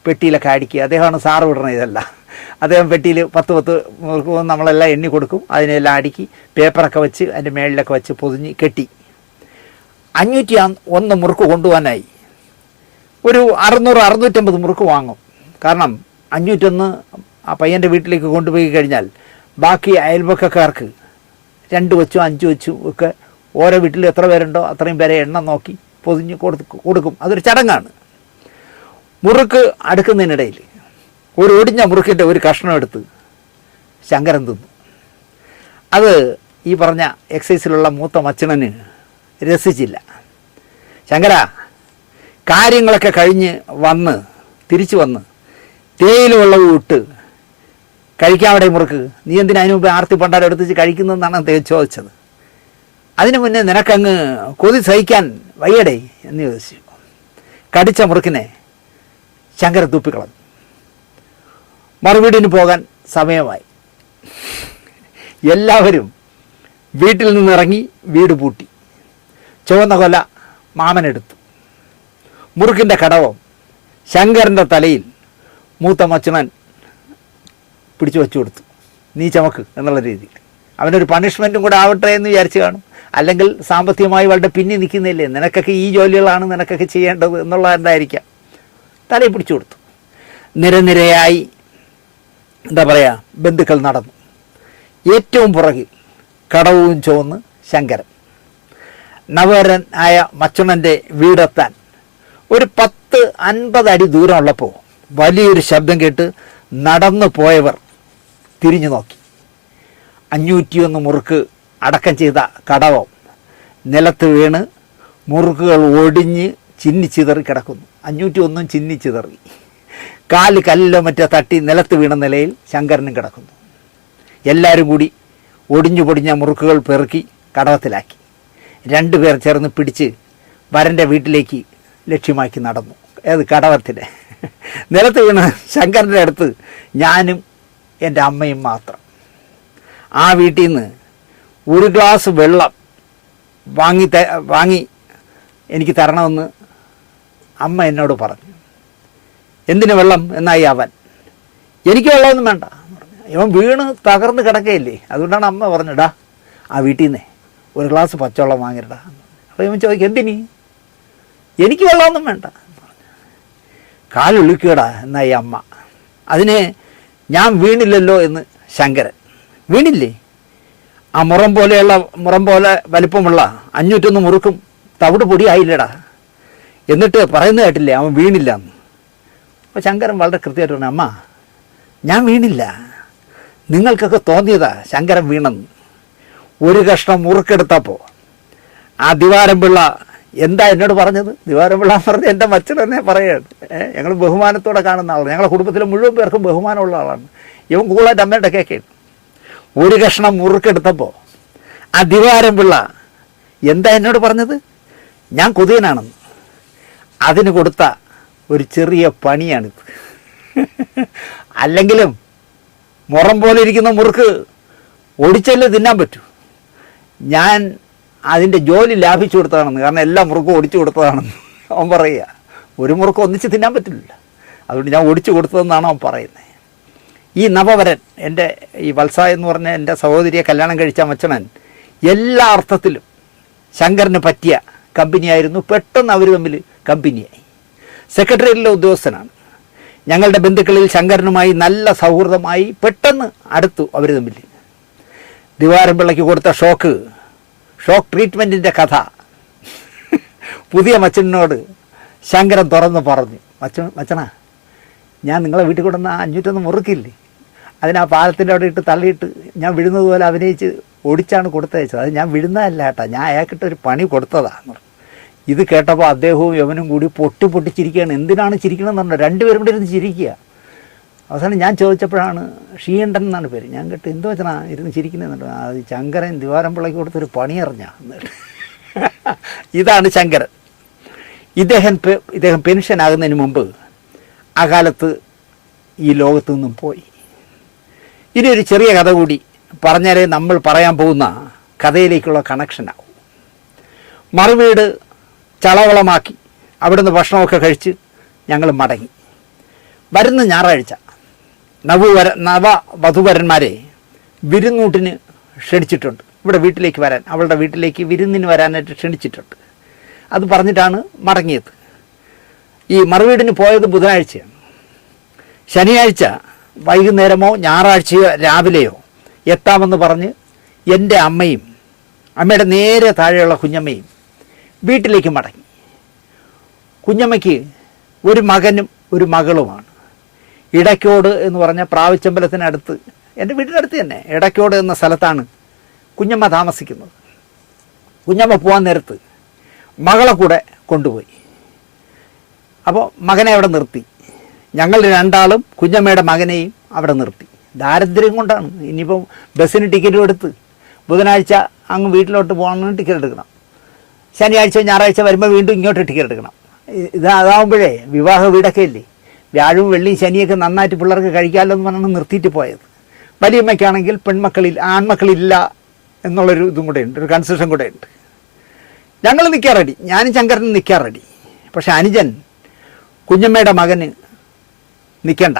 പെട്ടിയിലൊക്കെ അടുക്കി. അദ്ദേഹമാണ് സാറ് വിടണത് ഇതല്ല. അദ്ദേഹം പെട്ടിയിൽ 10 മുറുക്ക് നമ്മളെല്ലാം എണ്ണി കൊടുക്കും. അതിനെല്ലാം അടുക്കി പേപ്പറൊക്കെ വെച്ച് അതിൻ്റെ മേളിലൊക്കെ വെച്ച് പൊതിഞ്ഞ് കെട്ടി. 501 മുറുക്ക് കൊണ്ടുപോകാനായി. ഒരു 600-650 മുറുക്ക് വാങ്ങും. കാരണം 501 ആ പയ്യൻ്റെ വീട്ടിലേക്ക് കൊണ്ടുപോയി കഴിഞ്ഞാൽ ബാക്കി അയൽവക്കക്കാർക്ക് 2 വെച്ചും 5 വെച്ചും ഒക്കെ ഓരോ വീട്ടിൽ എത്ര പേരുണ്ടോ അത്രയും പേരെ എണ്ണം നോക്കി പൊതിഞ്ഞ് കൊടുക്കും. അതൊരു ചടങ്ങാണ്. മുറുക്ക് അടുക്കുന്നതിനിടയിൽ ഒരു ഒടിഞ്ഞ മുറുക്കിൻ്റെ ഒരു കഷ്ണം എടുത്ത് ശങ്കരൻ തിന്നു. അത് ഈ പറഞ്ഞ എക്സൈസിലുള്ള മൂത്ത മച്ചണന് രസിച്ചില്ല. ശങ്കര, കാര്യങ്ങളൊക്കെ കഴിഞ്ഞ് തിരിച്ചു വന്ന് തേയില വെള്ളവും ഇട്ട് കഴിക്കാൻ അവിടെ മുറുക്ക്, നീ എന്തിനാ അതിന് മുമ്പ് ആർത്തി പണ്ടാരം എടുത്തിച്ച് കഴിക്കുന്നതെന്നാണ് അദ്ദേഹം ചോദിച്ചത്. അതിനു മുന്നേ നിനക്കങ്ങ് കൊതി സഹിക്കാൻ വയ്യടേ എന്ന് ചോദിച്ചു. കടിച്ച മുറുക്കിനെ ശങ്കരൻ തുപ്പിക്കളഞ്ഞു. മറുവീടിന് പോകാൻ സമയമായി. എല്ലാവരും വീട്ടിൽ നിന്നിറങ്ങി വീട് പൂട്ടി. ചുവന്ന കൊല മാമനെടുത്തു. മുറുക്കിൻ്റെ കടവം ശങ്കരൻ്റെ തലയിൽ മൂത്ത മച്ചുണൻ പിടിച്ചു വച്ചു കൊടുത്തു. നീ ചമക്ക് എന്നുള്ള രീതിയിൽ. അവനൊരു പണിഷ്മെൻറ്റും കൂടെ ആവട്ടെ എന്ന് വിചാരിച്ച് കാണും. അല്ലെങ്കിൽ സാമ്പത്തികമായി വളരെ പിന്നി നിൽക്കുന്നില്ലേ, നിനക്കൊക്കെ ഈ ജോലികളാണ് നിനക്കൊക്കെ ചെയ്യേണ്ടത് എന്നുള്ളതായിരിക്കാം. തലയിൽ പിടിച്ചു കൊടുത്തു. നിരനിരയായി എന്താ പറയുക, ബന്ധുക്കൾ നടന്നു. ഏറ്റവും പുറകിൽ കടവും ചുവന്ന് ശങ്കരൻ. നവരൻ ആയ മച്ചുണൻ്റെ വീടെത്താൻ ഒരു 10-50 അടി ദൂരമുള്ളപ്പോൾ വലിയൊരു ശബ്ദം കേട്ട് നടന്നു പോയവർ തിരിഞ്ഞു നോക്കി. 501 മുറുക്ക് അടക്കം ചെയ്ത കടവം നിലത്ത് വീണ് മുറുക്കുകൾ ഒടിഞ്ഞ് ചിന്നിച്ചിതറി കിടക്കുന്നു. 501 ചിന്നിച്ചിതറി. കാല് കല്ലിലോ മറ്റോ തട്ടി നിലത്ത് വീണ നിലയിൽ ശങ്കരനും കിടക്കുന്നു. എല്ലാവരും കൂടി ഒടിഞ്ഞു പൊടിഞ്ഞ മുറുക്കുകൾ പെറുക്കി കടവത്തിലാക്കി. 2 പേർ ചേർന്ന് പിടിച്ച് വരൻ്റെ വീട്ടിലേക്ക് ലക്ഷ്യമാക്കി നടന്നു. ഏത് കടവത്തിലെ നിലത്ത് വീണ് ശങ്കരൻ്റെ അടുത്ത് ഞാനും എൻ്റെ അമ്മയും മാത്രം. ആ വീട്ടിൽ നിന്ന് ഒരു ഗ്ലാസ് വെള്ളം വാങ്ങി എനിക്ക് തരണമെന്ന് അമ്മ എന്നോട് പറഞ്ഞു. എന്തിനു വെള്ളം എന്നായി അവൻ. എനിക്ക് വെള്ളമൊന്നും വേണ്ട. ഇവൻ വീണ് തകർന്ന് കിടക്കുകയില്ലേ, അതുകൊണ്ടാണ് അമ്മ പറഞ്ഞിടാ ആ വീട്ടിൽ നിന്നേ ഒരു ഗ്ലാസ് പച്ചവെള്ളം വാങ്ങിയിടാ. അപ്പോൾ ഇവൻ ചോദിക്കും എന്തിനി, എനിക്ക് വെള്ളമൊന്നും വേണ്ട. കാലൊളിക്കടാ എന്നായി അമ്മ. അതിന് ഞാൻ വീണില്ലല്ലോ എന്ന് ശങ്കരൻ. വീണില്ലേ? ആ മുറം പോലെ വലിപ്പമുള്ള 501 മുറുക്കും തവിട് പൊടിയായില്ലടാ. എന്നിട്ട് പറയുന്നത് കേട്ടില്ലേ അവൻ വീണില്ല എന്ന്. അപ്പോൾ ശങ്കരൻ വളരെ കൃത്യമായിട്ട് പറഞ്ഞു, അമ്മ ഞാൻ വീണില്ല, നിങ്ങൾക്കൊക്കെ തോന്നിയതാ ശങ്കരൻ വീണെന്ന്. ഒരു കഷ്ണം മുറുക്കെടുത്തപ്പോൾ ആ ദിവാരം പിള്ള എന്താ എന്നോട് പറഞ്ഞത്? ദിവാരം പിള്ള എന്ന് പറഞ്ഞ് എൻ്റെ മച്ചൻ തന്നെ പറയുകയാണ്. ഞങ്ങൾ ബഹുമാനത്തോടെ കാണുന്ന ആളാണ്. ഞങ്ങളുടെ കുടുംബത്തിലെ മുഴുവൻ പേർക്കും ബഹുമാനമുള്ള ആളാണ്. ഇവൻ കൂടുതലായിട്ട് അമ്മയുടെ കേൾക്കുകയാണ്. ഒരു കഷ്ണം മുറുക്കെടുത്തപ്പോൾ ആ ദിവാരം പിള്ള എന്താ എന്നോട് പറഞ്ഞത്? ഞാൻ കൊതിയനാണെന്ന്. അതിന് കൊടുത്ത ഒരു ചെറിയ പണിയാണിത്. അല്ലെങ്കിലും മുറം പോലെ ഇരിക്കുന്ന മുറുക്ക് ഒടിച്ചല്ലേ തിന്നാൻ പറ്റൂ. ഞാൻ അതിൻ്റെ ജോലി ലാഭിച്ചു കൊടുത്തതാണെന്ന്. കാരണം എല്ലാ മുറുക്കും ഒടിച്ചു കൊടുത്തതാണെന്ന് അവൻ പറയുക. ഒരു മുറുക്ക് ഒന്നിച്ച് തിന്നാൻ പറ്റില്ല, അതുകൊണ്ട് ഞാൻ ഒടിച്ചു കൊടുത്തതെന്നാണ് അവൻ പറയുന്നത്. ഈ നവവരൻ എൻ്റെ ഈ വത്സ എന്ന് പറഞ്ഞ എൻ്റെ സഹോദരിയെ കല്യാണം കഴിച്ച മച്ചണൻ എല്ലാ അർത്ഥത്തിലും ശങ്കരന് പറ്റിയ കമ്പനിയായിരുന്നു. പെട്ടെന്ന് അവർ തമ്മിൽ കമ്പനിയായി. സെക്രട്ടേറിയറ്റിലെ ഉദ്യോഗസ്ഥനാണ്. ഞങ്ങളുടെ ബന്ധുക്കളിൽ ശങ്കരനുമായി നല്ല സൗഹൃദമായി പെട്ടെന്ന് അടുത്തു അവർ തമ്മിൽ. ദിവാരം പിള്ളയ്ക്ക് കൊടുത്ത ഷോക്ക് ട്രീറ്റ്മെൻറ്റിൻ്റെ കഥ പുതിയ മച്ചനോട് ശങ്കരൻ തുറന്ന് പറഞ്ഞു. മച്ചണ, ഞാൻ നിങ്ങളെ വീട്ടിൽ കൊണ്ടുവന്ന 501 മുറുക്കില്ലേ, അതിന് ആ പാലത്തിൻ്റെ അവിടെ ഇട്ട് തള്ളിയിട്ട് ഞാൻ വിഴുന്നത് പോലെ അഭിനയിച്ച് ഓടിച്ചാണ് കൊടുത്തയച്ചത്. അത് ഞാൻ വിഴുന്നതല്ല കേട്ടോ, ഞാൻ അയാൾക്കിട്ടൊരു പണി കൊടുത്തതാണ്. ഇത് കേട്ടപ്പോൾ അദ്ദേഹവും യവനും കൂടി പൊട്ടിച്ചിരിക്കുകയാണ്. എന്തിനാണ് ചിരിക്കണമെന്നുണ്ടോ? 2 പേരും കൂടി ഇരുന്ന് ചിരിക്കുക. അവസാനം ഞാൻ ചോദിച്ചപ്പോഴാണ്, ഷീണ്ടൻ എന്നാണ് പേര്. ഞാൻ കേട്ട് എന്ത് വെച്ചാ ഇരുന്ന് ചിരിക്കുന്നതെന്നുണ്ടോ? അത് ശങ്കരൻ ദിവാരം പിള്ളയ്ക്ക് കൊടുത്തൊരു പണി അറിഞ്ഞ. ഇതാണ് ശങ്കരൻ. ഇദ്ദേഹം പെൻഷനാകുന്നതിന് മുമ്പ് ആ കാലത്ത് ഈ ലോകത്തു നിന്നും പോയി. ഇനി ഒരു ചെറിയ കഥ കൂടി പറഞ്ഞാലേ നമ്മൾ പറയാൻ പോകുന്ന കഥയിലേക്കുള്ള കണക്ഷനാവും. മറുവീട് ചളവളമാക്കി അവിടുന്ന് ഭക്ഷണമൊക്കെ കഴിച്ച് ഞങ്ങൾ മടങ്ങി. വരുന്ന ഞായറാഴ്ച നവവധുവരന്മാരെ വിരുന്നൂട്ടിന് ക്ഷണിച്ചിട്ടുണ്ട്. ഇവിടെ വീട്ടിലേക്ക് വരാൻ, അവളുടെ വീട്ടിലേക്ക് വിരുന്നിന് വരാനായിട്ട് ക്ഷണിച്ചിട്ടുണ്ട്. അത് പറഞ്ഞിട്ടാണ് മടങ്ങിയത്. ഈ മറുവീടിന് പോയത് ബുധനാഴ്ചയാണ്. ശനിയാഴ്ച വൈകുന്നേരമോ ഞായറാഴ്ചയോ രാവിലെയോ എത്താമെന്ന് പറഞ്ഞ് എൻ്റെ അമ്മയും അമ്മയുടെ നേരെ താഴെയുള്ള കുഞ്ഞമ്മയും വീട്ടിലേക്ക് മടങ്ങി. കുഞ്ഞമ്മയ്ക്ക് ഒരു മകനും ഒരു മകളുമാണ്. ഇടയ്ക്കോട് എന്ന് പറഞ്ഞ പ്രാവിച്ചമ്പലത്തിനടുത്ത്, എൻ്റെ വീട്ടിനടുത്ത് തന്നെ ഇടയ്ക്കോട് എന്ന സ്ഥലത്താണ് കുഞ്ഞമ്മ താമസിക്കുന്നത്. കുഞ്ഞമ്മ പോകാൻ നേരത്ത് മകളെ കൂടെ കൊണ്ടുപോയി. അപ്പോൾ മകനെ അവിടെ നിർത്തി. ഞങ്ങൾ 2 ആളും കുഞ്ഞമ്മയുടെ മകനെയും അവിടെ നിർത്തി. ദാരിദ്ര്യം കൊണ്ടാണ്. ഇനിയിപ്പം ബസ്സിന് ടിക്കറ്റും എടുത്ത് ബുധനാഴ്ച അങ്ങ് വീട്ടിലോട്ട് പോകണമെന്ന് ടിക്കറ്റ് എടുക്കണം. ശനിയാഴ്ച ഞായറാഴ്ച വരുമ്പോൾ വീണ്ടും ഇങ്ങോട്ട് ടിക്കറ്റ് എടുക്കണം. അതാവുമ്പോഴേ വിവാഹ വീടൊക്കെ ഇല്ലേ, വ്യാഴവും വെള്ളിയും ശനിയൊക്കെ നന്നായിട്ട് പിള്ളേർക്ക് കഴിക്കാമല്ലോ എന്ന് പറഞ്ഞാണ് നിർത്തിയിട്ട് പോയത്. വലിയമ്മയ്ക്കാണെങ്കിൽ ആൺമക്കളില്ല എന്നുള്ളൊരു ഇതും കൂടെ ഉണ്ട്, ഒരു കൺസെഷൻ കൂടെ ഉണ്ട്. ഞങ്ങൾ നിൽക്കാൻ റെഡി, ഞാനും ശങ്കരനും നിൽക്കാൻ റെഡി. പക്ഷെ അനുജൻ കുഞ്ഞമ്മയുടെ മകന് നിൽക്കണ്ട,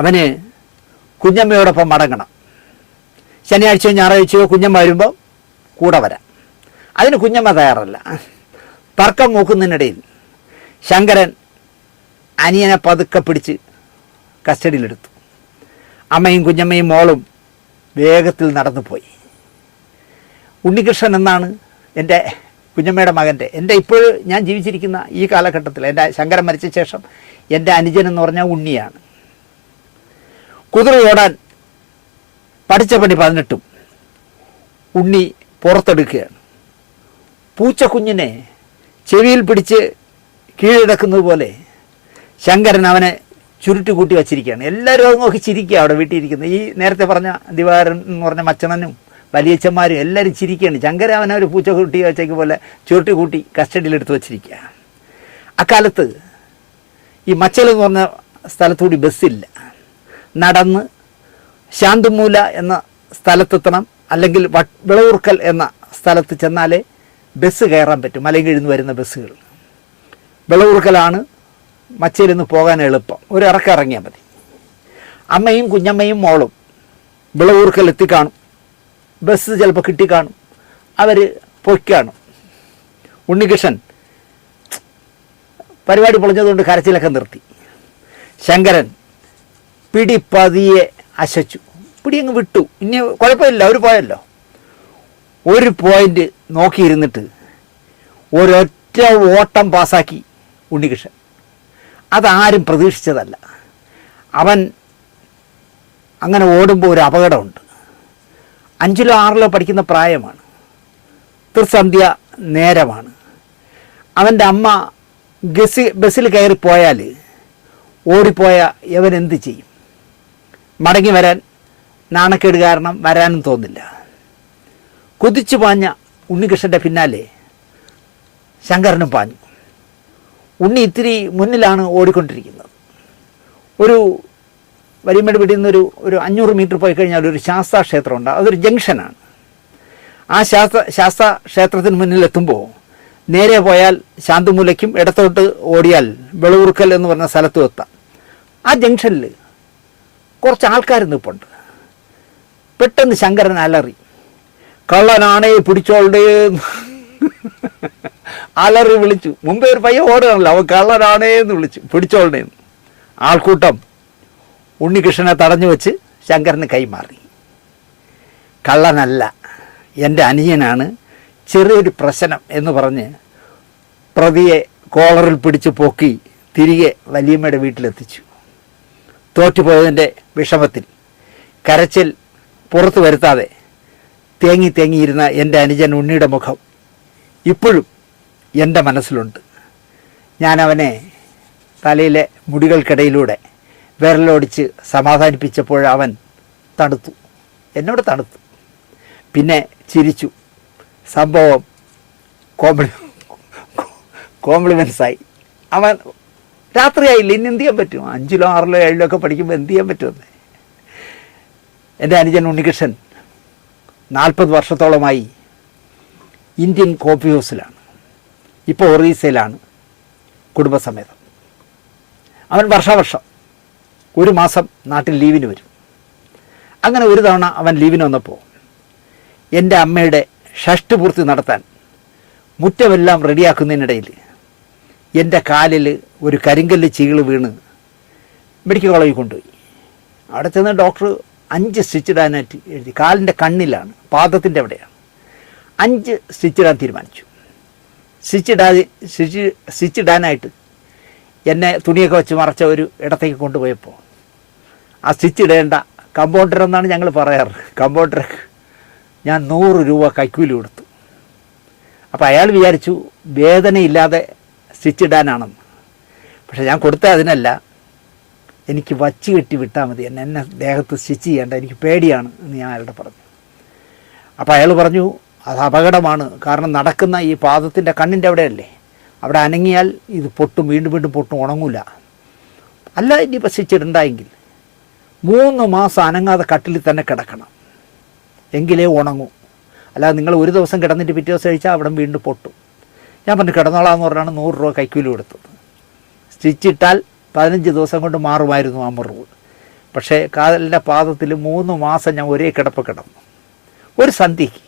അവന് കുഞ്ഞമ്മയോടൊപ്പം മടങ്ങണം. ശനിയാഴ്ചയോ ഞായറാഴ്ചയോ കുഞ്ഞമ്മ വരുമ്പോൾ കൂടെ വരാം. അതിന് കുഞ്ഞമ്മ തയ്യാറല്ല. തർക്കം മൂക്കുന്നതിനിടയിൽ ശങ്കരൻ അനിയനെ പതുക്കെ പിടിച്ച് കസ്റ്റഡിയിലെടുത്തു. അമ്മയും കുഞ്ഞമ്മയും മോളും വേഗത്തിൽ നടന്നു പോയി. ഉണ്ണികൃഷ്ണൻ എന്നാണ് എൻ്റെ കുഞ്ഞമ്മയുടെ മകൻ്റെ, എൻ്റെ ഇപ്പോൾ ഞാൻ ജീവിച്ചിരിക്കുന്ന ഈ കാലഘട്ടത്തിൽ എൻ്റെ ശങ്കരൻ മരിച്ച ശേഷം എൻ്റെ അനുജൻ എന്ന് പറഞ്ഞാൽ ഉണ്ണിയാണ്. കുതിര ഓടാൻ പഠിച്ച പണി 18 ഉണ്ണി പുറത്തെടുക്കുകയാണ്. പൂച്ചക്കുഞ്ഞിനെ ചെവിയിൽ പിടിച്ച് കീഴടക്കുന്നത് പോലെ ശങ്കരൻ അവനെ ചുരുട്ടി കൂട്ടി വച്ചിരിക്കുകയാണ്. എല്ലാവരും അത് നോക്കി ചിരിക്കുക അവിടെ വീട്ടിലിരിക്കുന്നത്. ഈ നേരത്തെ പറഞ്ഞ ദിവാരൻ എന്ന് പറഞ്ഞ മച്ചണനും വലിയച്ഛന്മാരും എല്ലാവരും ചിരിക്കുകയാണ്. ശങ്കരൻ അവനെ ഒരു പൂച്ചക്കുട്ടി വെച്ചേക്ക് പോലെ ചുരുട്ടി കൂട്ടി കസ്റ്റഡിയിലെടുത്ത് വച്ചിരിക്കുക. അക്കാലത്ത് ഈ മച്ചൽ എന്ന് പറഞ്ഞ സ്ഥലത്തുകൂടി ബസ്സില്ല. നടന്ന് ശാന്തുമൂല എന്ന സ്ഥലത്തെത്തണം, അല്ലെങ്കിൽ വിളവൂർക്കൽ എന്ന സ്ഥലത്ത് ചെന്നാലേ ബസ് കയറാൻ പറ്റും, മലയിൽ നിന്ന് വരുന്ന ബസ്സുകൾ. വിളവൂർക്കലാണ് മച്ചയിൽ നിന്ന് പോകാൻ എളുപ്പം, ഒരു ഇറക്കം ഇറങ്ങിയാൽ മതി. അമ്മയും കുഞ്ഞമ്മയും മോളും വിളവൂർക്കൽ എത്തിക്കാണും, ബസ് ചിലപ്പോൾ കിട്ടിക്കാണും, അവർ പൊയ്ക്കാണും. ഉണ്ണികൃഷ്ണൻ പരിപാടി പൊളിഞ്ഞതുകൊണ്ട് കരച്ചിലൊക്കെ നിർത്തി. ശങ്കരൻ പിടി പതിയെ അശച്ചു, പിടി അങ്ങ് വിട്ടു. ഇനി കുഴപ്പമില്ല, അവർ പോയല്ലോ. ഒരു പോയിന്റ് നോക്കിയിരുന്നിട്ട് ഒരൊറ്റ ഓട്ടം പാസ്സാക്കി ഉണ്ണികൃഷ്ണൻ. അതാരും പ്രതീക്ഷിച്ചതല്ല. അവൻ അങ്ങനെ ഓടുമ്പോൾ ഒരു അപകടമുണ്ട്. 5ലോ 6ലോ പഠിക്കുന്ന പ്രായമാണ്, ത്രിസന്ധ്യ നേരമാണ്. അവൻ്റെ അമ്മ ബസ്സിൽ കയറിപ്പോയാൽ ഓടിപ്പോയ ഇവൻ എന്ത് ചെയ്യും? മടങ്ങി വരാൻ നാണക്കേട് കാരണം വരാനും തോന്നില്ല. കുതിച്ചു പാഞ്ഞ ഉണ്ണികൃഷ്ണൻ്റെ പിന്നാലെ ശങ്കരനും പാഞ്ഞു. ഉണ്ണി ഇത്തിരി മുന്നിലാണ് ഓടിക്കൊണ്ടിരിക്കുന്നത്. ഒരു വലിയമ്മയുടെ വീട്ടിൽ നിന്നൊരു 500 മീറ്റർ പോയി കഴിഞ്ഞാൽ ഒരു ശാസ്താ ക്ഷേത്രമുണ്ട്, അതൊരു ജംഗ്ഷനാണ്. ആ ശാസ്താ ക്ഷേത്രത്തിന് മുന്നിലെത്തുമ്പോൾ നേരെ പോയാൽ ശാന്തുമൂലയ്ക്കും ഇടത്തോട്ട് ഓടിയാൽ വെളവൂർക്കൽ എന്ന് പറഞ്ഞ സ്ഥലത്തും എത്താം. ആ ജംഗ്ഷനിൽ കുറച്ച് ആൾക്കാർ നിൽപ്പുണ്ട്. പെട്ടെന്ന് ശങ്കരൻ അലറി, കള്ളനാണേ പിടിച്ചോളേ അലറി വിളിച്ചു. മുമ്പേ ഒരു പയ്യ ഓടുകയാണല്ലോ, അവൻ കള്ളനാണേ എന്ന് വിളിച്ചു, പിടിച്ചോളേ. ആൾക്കൂട്ടം ഉണ്ണികൃഷ്ണനെ തടഞ്ഞു വെച്ച് ശങ്കരന് കൈമാറി. കള്ളനല്ല, എൻ്റെ അനിയനാണ്, ചെറിയൊരു പ്രശ്നം എന്ന് പറഞ്ഞ് പ്രതിയെ കോളറിൽ പിടിച്ച് പൊക്കി തിരികെ വലിയമ്മയുടെ വീട്ടിലെത്തിച്ചു. തോറ്റുപോയതിൻ്റെ വിഷമത്തിൽ കരച്ചിൽ പുറത്തു വരുത്താതെ തേങ്ങിയിരുന്ന എൻ്റെ അനുജൻ ഉണ്ണിയുടെ മുഖം ഇപ്പോഴും എൻ്റെ മനസ്സിലുണ്ട്. ഞാനവനെ തലയിലെ മുടികൾക്കിടയിലൂടെ വിരലോടിച്ച് സമാധാനിപ്പിച്ചപ്പോൾ അവൻ തണുത്തു, എന്നോട് തണുത്തു. പിന്നെ ചിരിച്ചു. സംഭവം കോംപ്ലിമെൻസായി. അവൻ രാത്രിയായില്ല, ഇനി എന്ത് ചെയ്യാൻ പറ്റും? 5ലോ 6ലോ 7ലോ ഒക്കെ പഠിക്കുമ്പോൾ എന്ത് ചെയ്യാൻ പറ്റുമെന്ന്. എൻ്റെ അനുജൻ ഉണ്ണികൃഷ്ണൻ 40 വർഷത്തോളമായി ഇന്ത്യൻ കോഫി ഹൗസിലാണ്, ഇപ്പോൾ ഒറീസയിലാണ് കുടുംബസമേതം. അവൻ വർഷാവർഷം 1 മാസം നാട്ടിൽ ലീവിന് വരും. അങ്ങനെ ഒരു തവണ അവൻ ലീവിന് വന്നപ്പോൾ എൻ്റെ അമ്മയുടെ ഷഷ്ടിപൂർത്തി നടത്താൻ മുറ്റമെല്ലാം റെഡിയാക്കുന്നതിനിടയിൽ എൻ്റെ കാലിൽ ഒരു കരിങ്കല്ല് ചീള് വീണ് മെഡിക്കൽ കോളേജിൽ കൊണ്ടുപോയി. അവിടെ ചെന്ന് ഡോക്ടർ 5 സ്റ്റിച്ച് ഇടാനായിട്ട് എഴുതി. കാലിൻ്റെ കണ്ണിലാണ്, പാദത്തിൻ്റെ അവിടെയാണ്. 5 സ്റ്റിച്ച് ഇടാൻ തീരുമാനിച്ചു. സ്റ്റിച്ച് ഇടാനായിട്ട് എന്നെ തുണിയൊക്കെ വെച്ച് മറച്ച ഒരു ഇടത്തേക്ക് കൊണ്ടുപോയപ്പോൾ ആ സ്റ്റിച്ച് ഇടേണ്ട കമ്പൗണ്ടർ എന്നാണ് ഞങ്ങൾ പറയാറ്, കമ്പൗണ്ടർക്ക് ഞാൻ 100 രൂപ കൈക്കൂലി കൊടുത്തു. അപ്പോൾ അയാൾ വിചാരിച്ചു വേദനയില്ലാതെ സ്റ്റിച്ച് ഇടാനാണെന്ന്. പക്ഷെ ഞാൻ കൊടുത്ത അതിനല്ല, എനിക്ക് വച്ച് കെട്ടി വിട്ടാൽ മതി, എന്നെ ദേഹത്ത് സ്റ്റിച്ച് ചെയ്യേണ്ട, എനിക്ക് പേടിയാണ് എന്ന് ഞാൻ അയാളുടെ പറഞ്ഞു. അപ്പോൾ അയാൾ പറഞ്ഞു അത് അപകടമാണ്, കാരണം നടക്കുന്ന ഈ പാദത്തിൻ്റെ കണ്ണിൻ്റെ അവിടെയല്ലേ, അവിടെ അനങ്ങിയാൽ ഇത് പൊട്ടും, വീണ്ടും വീണ്ടും പൊട്ടും, ഉണങ്ങില്ല. അല്ല ഇനിയിപ്പോൾ സ്റ്റിച്ചിട്ടുണ്ടായെങ്കിൽ 3 മാസം അനങ്ങാതെ കട്ടിലിൽ തന്നെ കിടക്കണം, എങ്കിലേ ഉണങ്ങൂ. അല്ലാതെ നിങ്ങൾ ഒരു ദിവസം കിടന്നിട്ട് പിറ്റേ ദിവസം കഴിച്ചാൽ അവിടെ വീണ്ടും പൊട്ടും. ഞാൻ പറഞ്ഞു കിടന്നോളാന്ന് പറഞ്ഞാണ് 100 രൂപ കൈക്കൂലി കൊടുത്തത്. സ്റ്റിച്ചിട്ടാൽ 15 ദിവസം കൊണ്ട് മാറുമായിരുന്നു ആ മുറിവ്. പക്ഷേ കാലിൻ്റെ പാദത്തിൽ 3 മാസം ഞാൻ ഒരേ കിടപ്പ് കിടന്നു. ഒരു സന്ധ്യയ്ക്ക്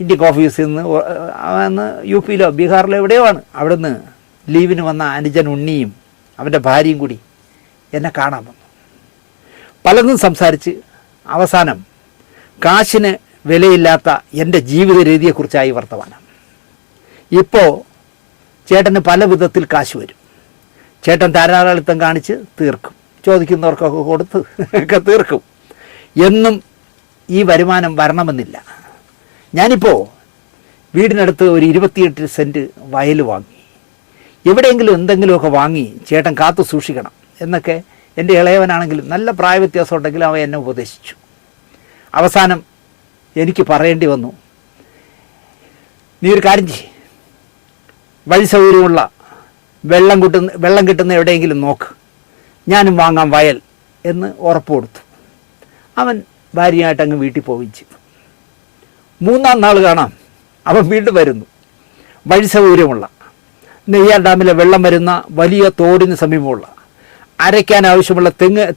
ഇന്ത്യൻ ഓഫീസിൽ നിന്ന് UP-യിലോ ബീഹാറിലോ എവിടെയോ ആണ്, അവിടെ നിന്ന് ലീവിന് വന്ന അനുജൻ ഉണ്ണിയും അവൻ്റെ ഭാര്യയും കൂടി എന്നെ കാണാൻ വന്നു. പലതും സംസാരിച്ച് അവസാനം കാശിന് വിലയില്ലാത്ത എൻ്റെ ജീവിത രീതിയെക്കുറിച്ചായി വർത്തമാനം. ഇപ്പോൾ ചേട്ടന് പല വിധത്തിൽ കാശ് വരും. ചേട്ടൻ ധാരാളിത്തം കാണിച്ച് തീർക്കും, ചോദിക്കുന്നവർക്കൊക്കെ കൊടുത്ത് ഒക്കെ തീർക്കും. എന്നും ഈ വരുമാനം വരണമെന്നില്ല. ഞാനിപ്പോൾ വീടിനടുത്ത് ഒരു 28 സെൻറ്റ് വയൽ വാങ്ങി. എവിടെയെങ്കിലും എന്തെങ്കിലുമൊക്കെ വാങ്ങി ചേട്ടൻ കാത്തു സൂക്ഷിക്കണം എന്നൊക്കെ എൻ്റെ ഇളയവനാണെങ്കിലും നല്ല പ്രായവ്യത്യാസം ഉണ്ടെങ്കിലും അവൻ എന്നെ ഉപദേശിച്ചു. അവസാനം എനിക്ക് പറയേണ്ടി വന്നു, നീ ഒരു കാര്യം ചെയ്യ്, വഴി സൗകര്യമുള്ള വെള്ളം കിട്ടുന്ന എവിടെയെങ്കിലും നോക്ക്, ഞാനും വാങ്ങാം വയൽ എന്ന് ഉറപ്പ് കൊടുത്തു. അവൻ ഭാര്യയായിട്ട് അങ്ങ് വീട്ടിൽ പോവുകയും ചെയ്തു. 3-ാം നാൾ കാണാം അവൻ വീണ്ടും വരുന്നു. വഴി സൗകര്യമുള്ള നെയ്യാർ ഡാമിലെ വെള്ളം വരുന്ന വലിയ തോടിന് സമീപമുള്ള അരയ്ക്കാൻ ആവശ്യമുള്ള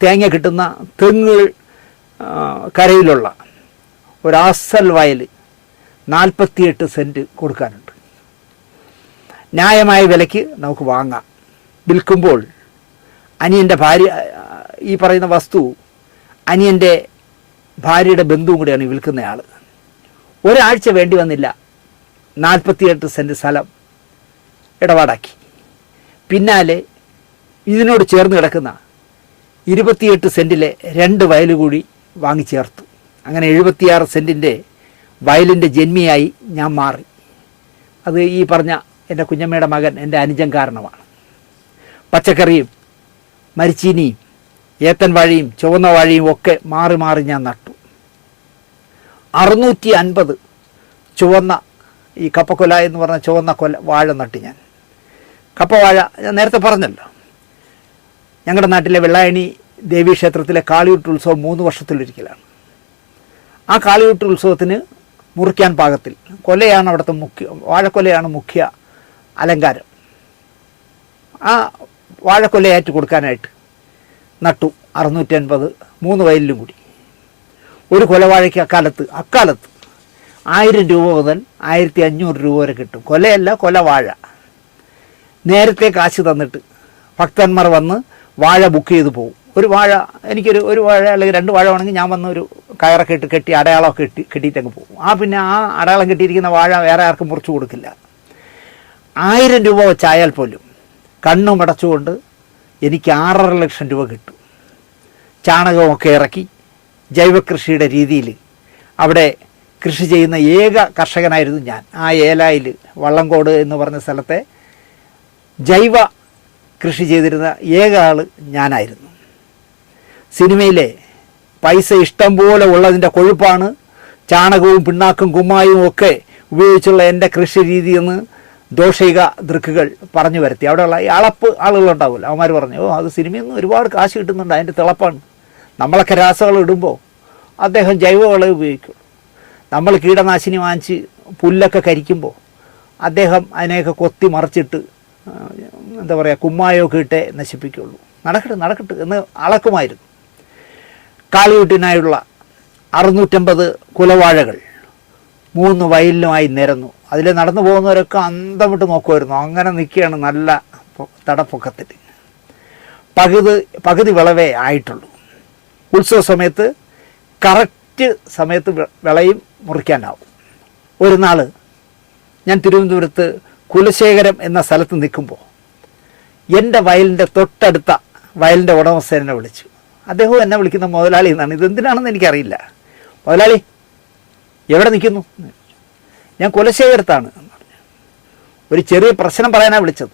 തേങ്ങ കിട്ടുന്ന തെങ്ങ് കരയിലുള്ള ഒരു അസൽ വയൽ 48 സെൻറ്റ് കൊടുക്കാനുണ്ട്. ന്യായമായ വിലയ്ക്ക് നമുക്ക് വാങ്ങാം. വിൽക്കുമ്പോൾ അനിയൻ്റെ ഭാര്യ, ഈ പറയുന്ന വസ്തു അനിയൻ്റെ ഭാര്യയുടെ ബന്ധുവും കൂടിയാണ് വിൽക്കുന്നയാൾ. ഒരാഴ്ച വേണ്ടി വന്നില്ല, 48 സെൻറ്റ് സ്ഥലം ഇടപാടാക്കി. പിന്നാലെ ഇതിനോട് ചേർന്ന് കിടക്കുന്ന 28 സെൻറ്റിലെ 2 വയൽ കൂടി വാങ്ങിച്ചേർത്തു. അങ്ങനെ 76 സെൻറ്റിൻ്റെ വയലിൻ്റെ ജന്മിയായി ഞാൻ മാറി. അത് ഈ പറഞ്ഞ എൻ്റെ കുഞ്ഞമ്മയുടെ മകൻ എൻ്റെ അനുജൻ കാരണമാണ്. പച്ചക്കറിയും മരിച്ചീനിയും ഏത്തൻ വാഴയും ചുവന്ന വാഴയും ഒക്കെ മാറി മാറി ഞാൻ നട്ടു. 650 ചുവന്ന ഈ കപ്പക്കൊല എന്ന് പറഞ്ഞ ചുവന്ന വാഴ നട്ട് ഞാൻ. കപ്പവാഴ ഞാൻ നേരത്തെ പറഞ്ഞല്ലോ. ഞങ്ങളുടെ നാട്ടിലെ വെള്ളായണി ദേവീക്ഷേത്രത്തിലെ കാളിയൂട്ട് ഉത്സവം 3 വർഷത്തിലൊരിക്കലാണ്. ആ കാളിയൂട്ട് ഉത്സവത്തിന് മുറിക്കാൻ പാകത്തിൽ കൊലയാണ് അവിടുത്തെ വാഴക്കൊലയാണ് മുഖ്യ അലങ്കാരം. ആ വാഴക്കൊലയായിട്ട് കൊടുക്കാനായിട്ട് നട്ടു 650 3 വയലിലും കൂടി. ഒരു കൊലവാഴയ്ക്ക് അക്കാലത്ത് 1000 രൂപ മുതൽ 1500 രൂപ വരെ കിട്ടും. കൊലയല്ല, കൊലവാഴ. നേരത്തെ കാശ് തന്നിട്ട് ഭക്തന്മാർ വന്ന് വാഴ ബുക്ക് ചെയ്ത് പോകും. ഒരു വാഴ ഒരു വാഴ അല്ലെങ്കിൽ 2 വാഴ ആണെങ്കിൽ ഞാൻ വന്ന് ഒരു കയറൊക്കെ ഇട്ട് കെട്ടി അടയാളമൊക്കെ കെട്ടിയിട്ടങ്ങ് പോകും. പിന്നെ ആ അടയാളം കെട്ടിയിരിക്കുന്ന വാഴ വേറെ ആർക്കും മുറിച്ച് കൊടുക്കില്ല. 1000 രൂപ വെച്ചായാൽ പോലും കണ്ണുമടച്ചുകൊണ്ട് എനിക്ക് 6.5 ലക്ഷം രൂപ കിട്ടും. ചാണകമൊക്കെ ഇറക്കി ജൈവകൃഷിയുടെ രീതിയിൽ അവിടെ കൃഷി ചെയ്യുന്ന ഏക കർഷകനായിരുന്നു ഞാൻ. ആ ഏലായിൽ വള്ളംകോട് എന്ന് പറഞ്ഞ സ്ഥലത്തെ ജൈവ കൃഷി ചെയ്തിരുന്ന ഏക ആൾ ഞാനായിരുന്നു. സിനിമയിലെ പൈസ ഇഷ്ടം പോലെ ഉള്ളതിൻ്റെ കൊഴുപ്പാണ് ചാണകവും പിണ്ണാക്കും കുമ്മായും ഒക്കെ ഉപയോഗിച്ചുള്ള എൻ്റെ കൃഷി രീതിയെന്ന് ദോഷൈക ദൃക്കുകൾ പറഞ്ഞു വരുത്തി. അവിടെയുള്ള ഈ അളപ്പ് ആളുകളുണ്ടാവില്ല, അവന്മാർ പറഞ്ഞു, അത് സിനിമയിൽ നിന്ന് ഒരുപാട് കാശ് കിട്ടുന്നുണ്ട്, അതിൻ്റെ തിളപ്പാണ്. നമ്മളൊക്കെ രാസവളം ഇടുമ്പോൾ അദ്ദേഹം ജൈവവളം ഉപയോഗിക്കും. നമ്മൾ കീടനാശിനി വാങ്ങിച്ച് പുല്ലൊക്കെ കരിക്കുമ്പോൾ അദ്ദേഹം അതിനെയൊക്കെ കൊത്തി മറിച്ചിട്ട് എന്താ പറയുക കുമ്മായമൊക്കെ ഇട്ടേ നശിപ്പിക്കുകയുള്ളൂ. നടക്കട്ടെ എന്ന് അളക്കുമായിരുന്നു. കാളിയൂട്ടിനായുള്ള 650 കുലവാഴകൾ 3 വയലിലുമായി നിരന്നു. അതിൽ നടന്നു പോകുന്നവരൊക്കെ അന്തം വിട്ട് നോക്കുമായിരുന്നു. അങ്ങനെ നിൽക്കുകയാണ് നല്ല തടപ്പൊക്കത്തിൽ. പകുതി വിളവേ ആയിട്ടുള്ളൂ. ഉത്സവ സമയത്ത് കറക്റ്റ് സമയത്ത് വിളയും മുറിക്കാനാവും. ഒരു നാൾ ഞാൻ തിരുവനന്തപുരത്ത് കുലശേഖരം എന്ന സ്ഥലത്ത് നിൽക്കുമ്പോൾ എൻ്റെ വയലിൻ്റെ തൊട്ടടുത്ത വയലിൻ്റെ ഉടമസ്ഥനെ വിളിച്ചു. അദ്ദേഹം എന്നെ വിളിക്കുന്ന മുതലാളി എന്നാണ്. ഇതെന്തിനാണെന്ന് എനിക്കറിയില്ല. മുതലാളി എവിടെ നിൽക്കുന്നു? ഞാൻ കുലശേഖരത്താണ്. ഒരു ചെറിയ പ്രശ്നം പറയാനാണ് വിളിച്ചത്.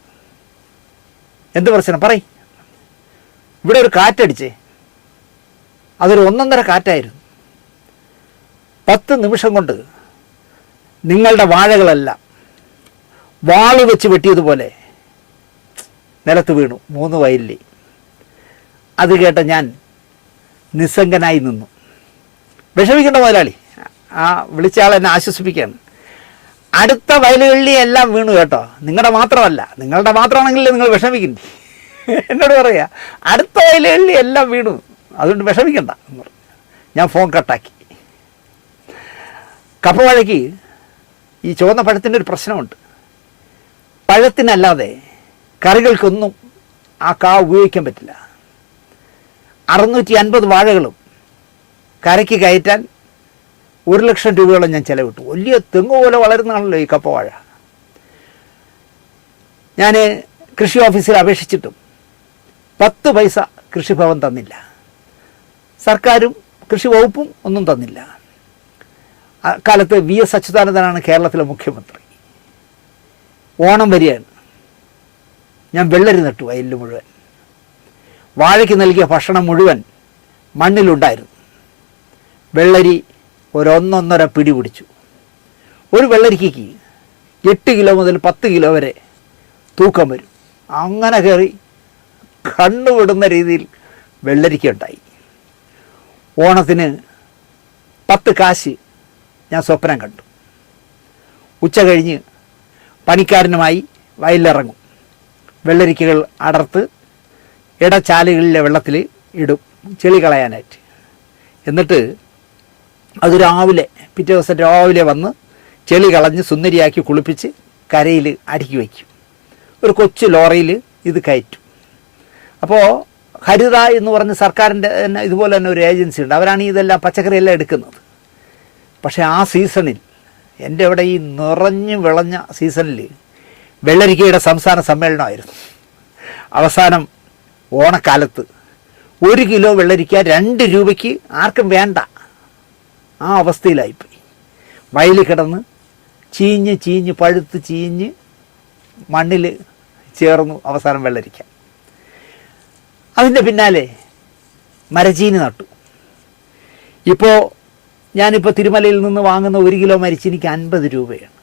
എന്ത് പ്രശ്നം? പറയ്. ഇവിടെ ഒരു കാറ്റടിച്ചേ, അതൊരു 1.5 കാറ്റായിരുന്നു. 10 നിമിഷം കൊണ്ട് നിങ്ങളുടെ വാഴകളെല്ലാം വാള് വെച്ച് വെട്ടിയതുപോലെ നിലത്ത് വീണു 3 വയലിൽ. അത് കേട്ട ഞാൻ നിസ്സംഗനായി നിന്നു. വിഷമിക്കേണ്ട മുതലാളി, ആ വിളിച്ച ആൾ എന്നെ ആശ്വസിപ്പിക്കുകയാണ്. അടുത്ത വയലുകളിൽ എല്ലാം വീണു കേട്ടോ, നിങ്ങളുടെ മാത്രമല്ല, നിങ്ങളുടെ മാത്രമാണെങ്കിൽ നിങ്ങൾ വിഷമിക്കണ്ടേ. എന്നോട് പറയുക അടുത്ത വയലുകളിൽ എല്ലാം വീണു, അതുകൊണ്ട് വിഷമിക്കണ്ട എന്ന് പറഞ്ഞു. ഞാൻ ഫോൺ കട്ടാക്കി. കപ്പവാഴയ്ക്ക് ഈ ചുവന്ന പഴത്തിൻ്റെ ഒരു പ്രശ്നമുണ്ട്. പഴത്തിനല്ലാതെ കറികൾക്കൊന്നും ആ കാ ഉപയോഗിക്കാൻ പറ്റില്ല. 650 വാഴകളും കരയ്ക്ക് കയറ്റാൻ 1,00,000 രൂപയോളം ഞാൻ ചിലവിട്ടു. വലിയ തെങ്ങ് പോലെ വളരുന്നതാണല്ലോ ഈ കപ്പവാഴ. ഞാൻ കൃഷി ഓഫീസിൽ അപേക്ഷിച്ചിട്ടും 10 പൈസ കൃഷിഭവൻ തന്നില്ല. സർക്കാരും കൃഷി വകുപ്പും ഒന്നും തന്നില്ല. കാലത്ത് VS അച്യുതാനന്ദനാണ് കേരളത്തിലെ മുഖ്യമന്ത്രി. ഓണം വരികയാണ്. ഞാൻ വെള്ളരി നട്ടു വയലിൽ മുഴുവൻ. വാഴയ്ക്ക് നൽകിയ ഭക്ഷണം മുഴുവൻ മണ്ണിലുണ്ടായിരുന്നു. വെള്ളരി 1.5 പിടി പിടിച്ചു. ഒരു വെള്ളരിക്കയ്ക്ക് 8 കിലോ മുതൽ 10 കിലോ വരെ തൂക്കം വരും. അങ്ങനെ കയറി കണ്ണുവിടുന്ന രീതിയിൽ വെള്ളരിക്ക ഉണ്ടായി. ഓണത്തിന് 10 കാശ് ഞാൻ സ്വപ്നം കണ്ടു. ഉച്ച കഴിഞ്ഞ് പണിക്കാരനുമായി വയലിലിറങ്ങും. വെള്ളരിക്കകൾ അടർത്ത് ഇടച്ചാലുകളിലെ വെള്ളത്തിൽ ഇടും ചെളി കളയാനായിട്ട്. എന്നിട്ട് അത് രാവിലെ പിറ്റേ ദിവസം രാവിലെ വന്ന് ചെളി കളഞ്ഞ് സുന്ദരിയാക്കി കുളിപ്പിച്ച് കരയിൽ അടുക്കി വയ്ക്കും. ഒരു കൊച്ചു ലോറിയിൽ ഇത് കയറ്റും. അപ്പോൾ ഹരിത എന്ന് പറഞ്ഞ് സർക്കാരിൻ്റെ തന്നെ ഇതുപോലെ തന്നെ ഒരു ഏജൻസി ഉണ്ട്. അവരാണ് ഇതെല്ലാം പച്ചക്കറിയെല്ലാം എടുക്കുന്നത്. പക്ഷേ ആ സീസണിൽ എൻ്റെ അവിടെ ഈ നിറഞ്ഞു വിളഞ്ഞ സീസണിൽ വെള്ളരിക്കയുടെ സംസ്ഥാന സമ്മേളനമായിരുന്നു. അവസാനം ഓണക്കാലത്ത് 1 കിലോ വെള്ളരിക്ക 2 രൂപയ്ക്ക് ആർക്കും വേണ്ട, ആ അവസ്ഥയിലായിപ്പോയി. വയലിൽ കിടന്ന് ചീഞ്ഞ് ചീഞ്ഞ് പഴുത്ത് ചീഞ്ഞ് മണ്ണിൽ ചേർന്നു അവസാനം വെള്ളരിക്ക. അതിൻ്റെ പിന്നാലെ മരച്ചീനി നട്ടു. ഇപ്പോൾ ഞാനിപ്പോൾ തിരുമലയിൽ നിന്ന് വാങ്ങുന്ന 1 കിലോ മരച്ചീനിക്ക് 50 രൂപയാണ്.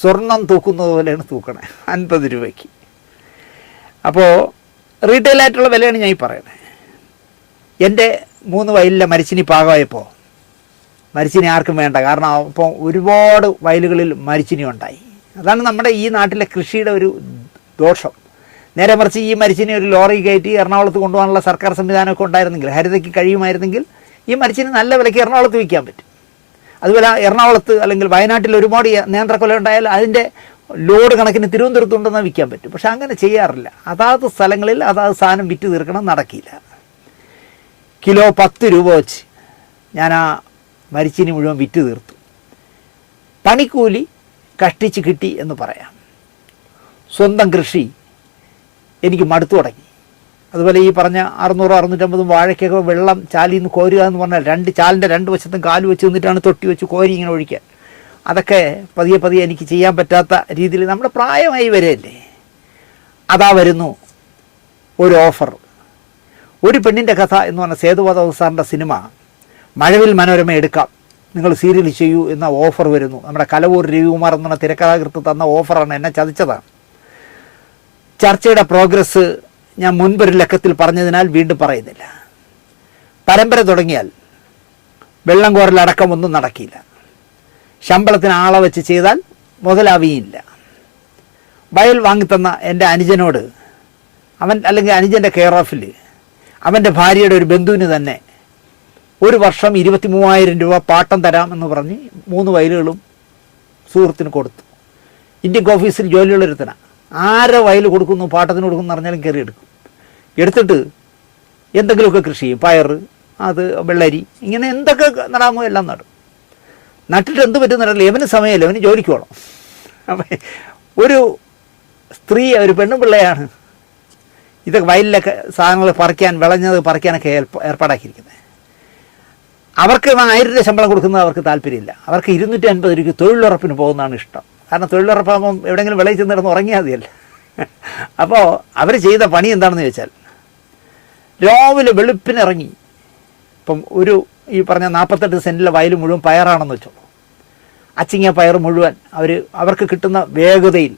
സ്വർണം തൂക്കുന്നത് പോലെയാണ് തൂക്കണേ, 50 രൂപയ്ക്ക്. അപ്പോൾ റീറ്റെയിലായിട്ടുള്ള വിലയാണ് ഞാൻ ഈ പറയണേ. എൻ്റെ 3 വയലിലെ മരച്ചീനി പാകമായപ്പോൾ മരച്ചീനി ആർക്കും വേണ്ട. കാരണം അപ്പോൾ ഒരുപാട് വയലുകളിൽ മരച്ചീനി ഉണ്ടായി. അതാണ് നമ്മുടെ ഈ നാട്ടിലെ കൃഷിയുടെ ഒരു ദോഷം. നേരെ മറിച്ച് ഈ മരച്ചീനി ഒരു ലോറി കയറ്റി എറണാകുളത്ത് കൊണ്ടുപോകാനുള്ള സർക്കാർ സംവിധാനമൊക്കെ ഉണ്ടായിരുന്നെങ്കിൽ, ഹരിതയ്ക്ക് കഴിയുമായിരുന്നെങ്കിൽ ഈ മരച്ചീനി നല്ല വിലയ്ക്ക് എറണാകുളത്ത് വിൽക്കാൻ പറ്റും. അതുപോലെ എറണാകുളത്ത് അല്ലെങ്കിൽ വയനാട്ടിൽ ഒരുപാട് നേന്ത്രക്കൊല ഉണ്ടായാൽ അതിൻ്റെ ലോഡ് കണക്കിന് തിരുവനന്തപുരത്ത് കൊണ്ടുവന്നാൽ വിൽക്കാൻ പറ്റും. പക്ഷെ അങ്ങനെ ചെയ്യാറില്ല. അതാത് സ്ഥലങ്ങളിൽ അതാത് സാധനം വിറ്റ് തീർക്കണം, നടക്കില്ല. കിലോ 10 രൂപ വെച്ച് ഞാൻ ആ മരച്ചീനി മുഴുവൻ വിറ്റ് തീർത്തു. പണിക്കൂലി കഷ്ടിച്ച് കിട്ടി എന്ന് പറയാം. സ്വന്തം കൃഷി എനിക്ക് മടുത്തു തുടങ്ങി. അതുപോലെ ഈ പറഞ്ഞ 600-650 വാഴയ്ക്കൊക്കെ വെള്ളം ചാലിൽ നിന്ന് കോരുക എന്ന് പറഞ്ഞാൽ ചാലിൻ്റെ 2 വശത്തും കാല് വെച്ച് നിന്നിട്ടാണ് തൊട്ടി വെച്ച് കോരി ഇങ്ങനെ ഒഴിക്കാൻ. അതൊക്കെ പതിയെ പതിയെ എനിക്ക് ചെയ്യാൻ പറ്റാത്ത രീതിയിൽ നമ്മുടെ പ്രായമായി വരെയല്ലേ. അതാ വരുന്നു ഒരു ഓഫർ. ഒരു പെണ്ണിൻ്റെ കഥ എന്ന് പറഞ്ഞ സേതുമാധവ സാറിൻ്റെ സിനിമ മഴവിൽ മനോരമ എടുക്കാം, നിങ്ങൾ സീരിയൽ ചെയ്യൂ എന്ന ഓഫർ വരുന്നു. നമ്മുടെ കലവൂർ രവികുമാർ എന്ന തിരക്കഥാകൃത്ത് തന്ന ഓഫറാണ്, എന്നെ ചതിച്ചതാണ്. ചർച്ചയുടെ പ്രോഗ്രസ് ഞാൻ മുൻപൊരു ലക്കത്തിൽ പറഞ്ഞതിനാൽ വീണ്ടും പറയുന്നില്ല. പരമ്പര തുടങ്ങിയാൽ വെള്ളം കോരലടക്കം ഒന്നും നടക്കില്ല. ശമ്പളത്തിന് ആളെ വെച്ച് ചെയ്താൽ മുതലാവിയില്ല. വയൽ വാങ്ങിത്തന്ന എൻ്റെ അനുജനോട് അവൻ അല്ലെങ്കിൽ അനുജൻ്റെ കെയർ ഓഫിൽ അവൻ്റെ ഭാര്യയുടെ ഒരു ബന്ധുവിന് തന്നെ 1 വർഷം 23,000 രൂപ പാട്ടം തരാമെന്ന് പറഞ്ഞ് 3 വയലുകളും സുഹൃത്തിന് കൊടുത്തു. ഇന്ത്യൻ ഓഫീസിൽ ജോലിയുള്ളൊരുത്തനാണ്. ആരെ വയൽ കൊടുക്കുന്നു, പാട്ടത്തിന് കൊടുക്കുന്നു പറഞ്ഞാലും കയറി എടുക്കും. എടുത്തിട്ട് എന്തെങ്കിലുമൊക്കെ കൃഷി ചെയ്യും. പയർ, അത് വെള്ളരി, ഇങ്ങനെ എന്തൊക്കെ നടാമോ എല്ലാം നടും. നട്ടിട്ട് എന്ത് പറ്റുന്നില്ല, ഇവന് സമയമില്ല, ഇവന് ജോലിക്ക് പോകണം. അപ്പം ഒരു സ്ത്രീ, ഒരു പെണ്ണുപിള്ളയാണ് ഇതൊക്കെ വയലിലൊക്കെ സാധനങ്ങൾ പറിക്കാൻ, വിളഞ്ഞത് പറിക്കാനൊക്കെ ഏർപ്പാടാക്കിയിരിക്കുന്നത്. അവർക്ക് 1000 രൂപ ശമ്പളം കൊടുക്കുന്നത് അവർക്ക് താല്പര്യമില്ല. അവർക്ക് 250 രൂപയ്ക്ക് തൊഴിലുറപ്പിന് പോകുന്നതാണ് ഇഷ്ടം. കാരണം തൊഴിലുറപ്പാകുമ്പം എവിടെയെങ്കിലും വിളയിൽ ചെന്ന് കിടന്ന് ഉറങ്ങിയാൽ മതിയല്ല. അപ്പോൾ അവർ ചെയ്ത പണി എന്താണെന്ന് ചോദിച്ചാൽ, രാവിലെ വെളുപ്പിനിറങ്ങി, ഇപ്പം ഈ പറഞ്ഞ 48 സെൻറ്റിലെ വയൽ മുഴുവൻ പയറാണെന്ന് വെച്ചോളൂ. അച്ചിങ്ങ പയർ മുഴുവൻ അവർക്ക് കിട്ടുന്ന വേഗതയിൽ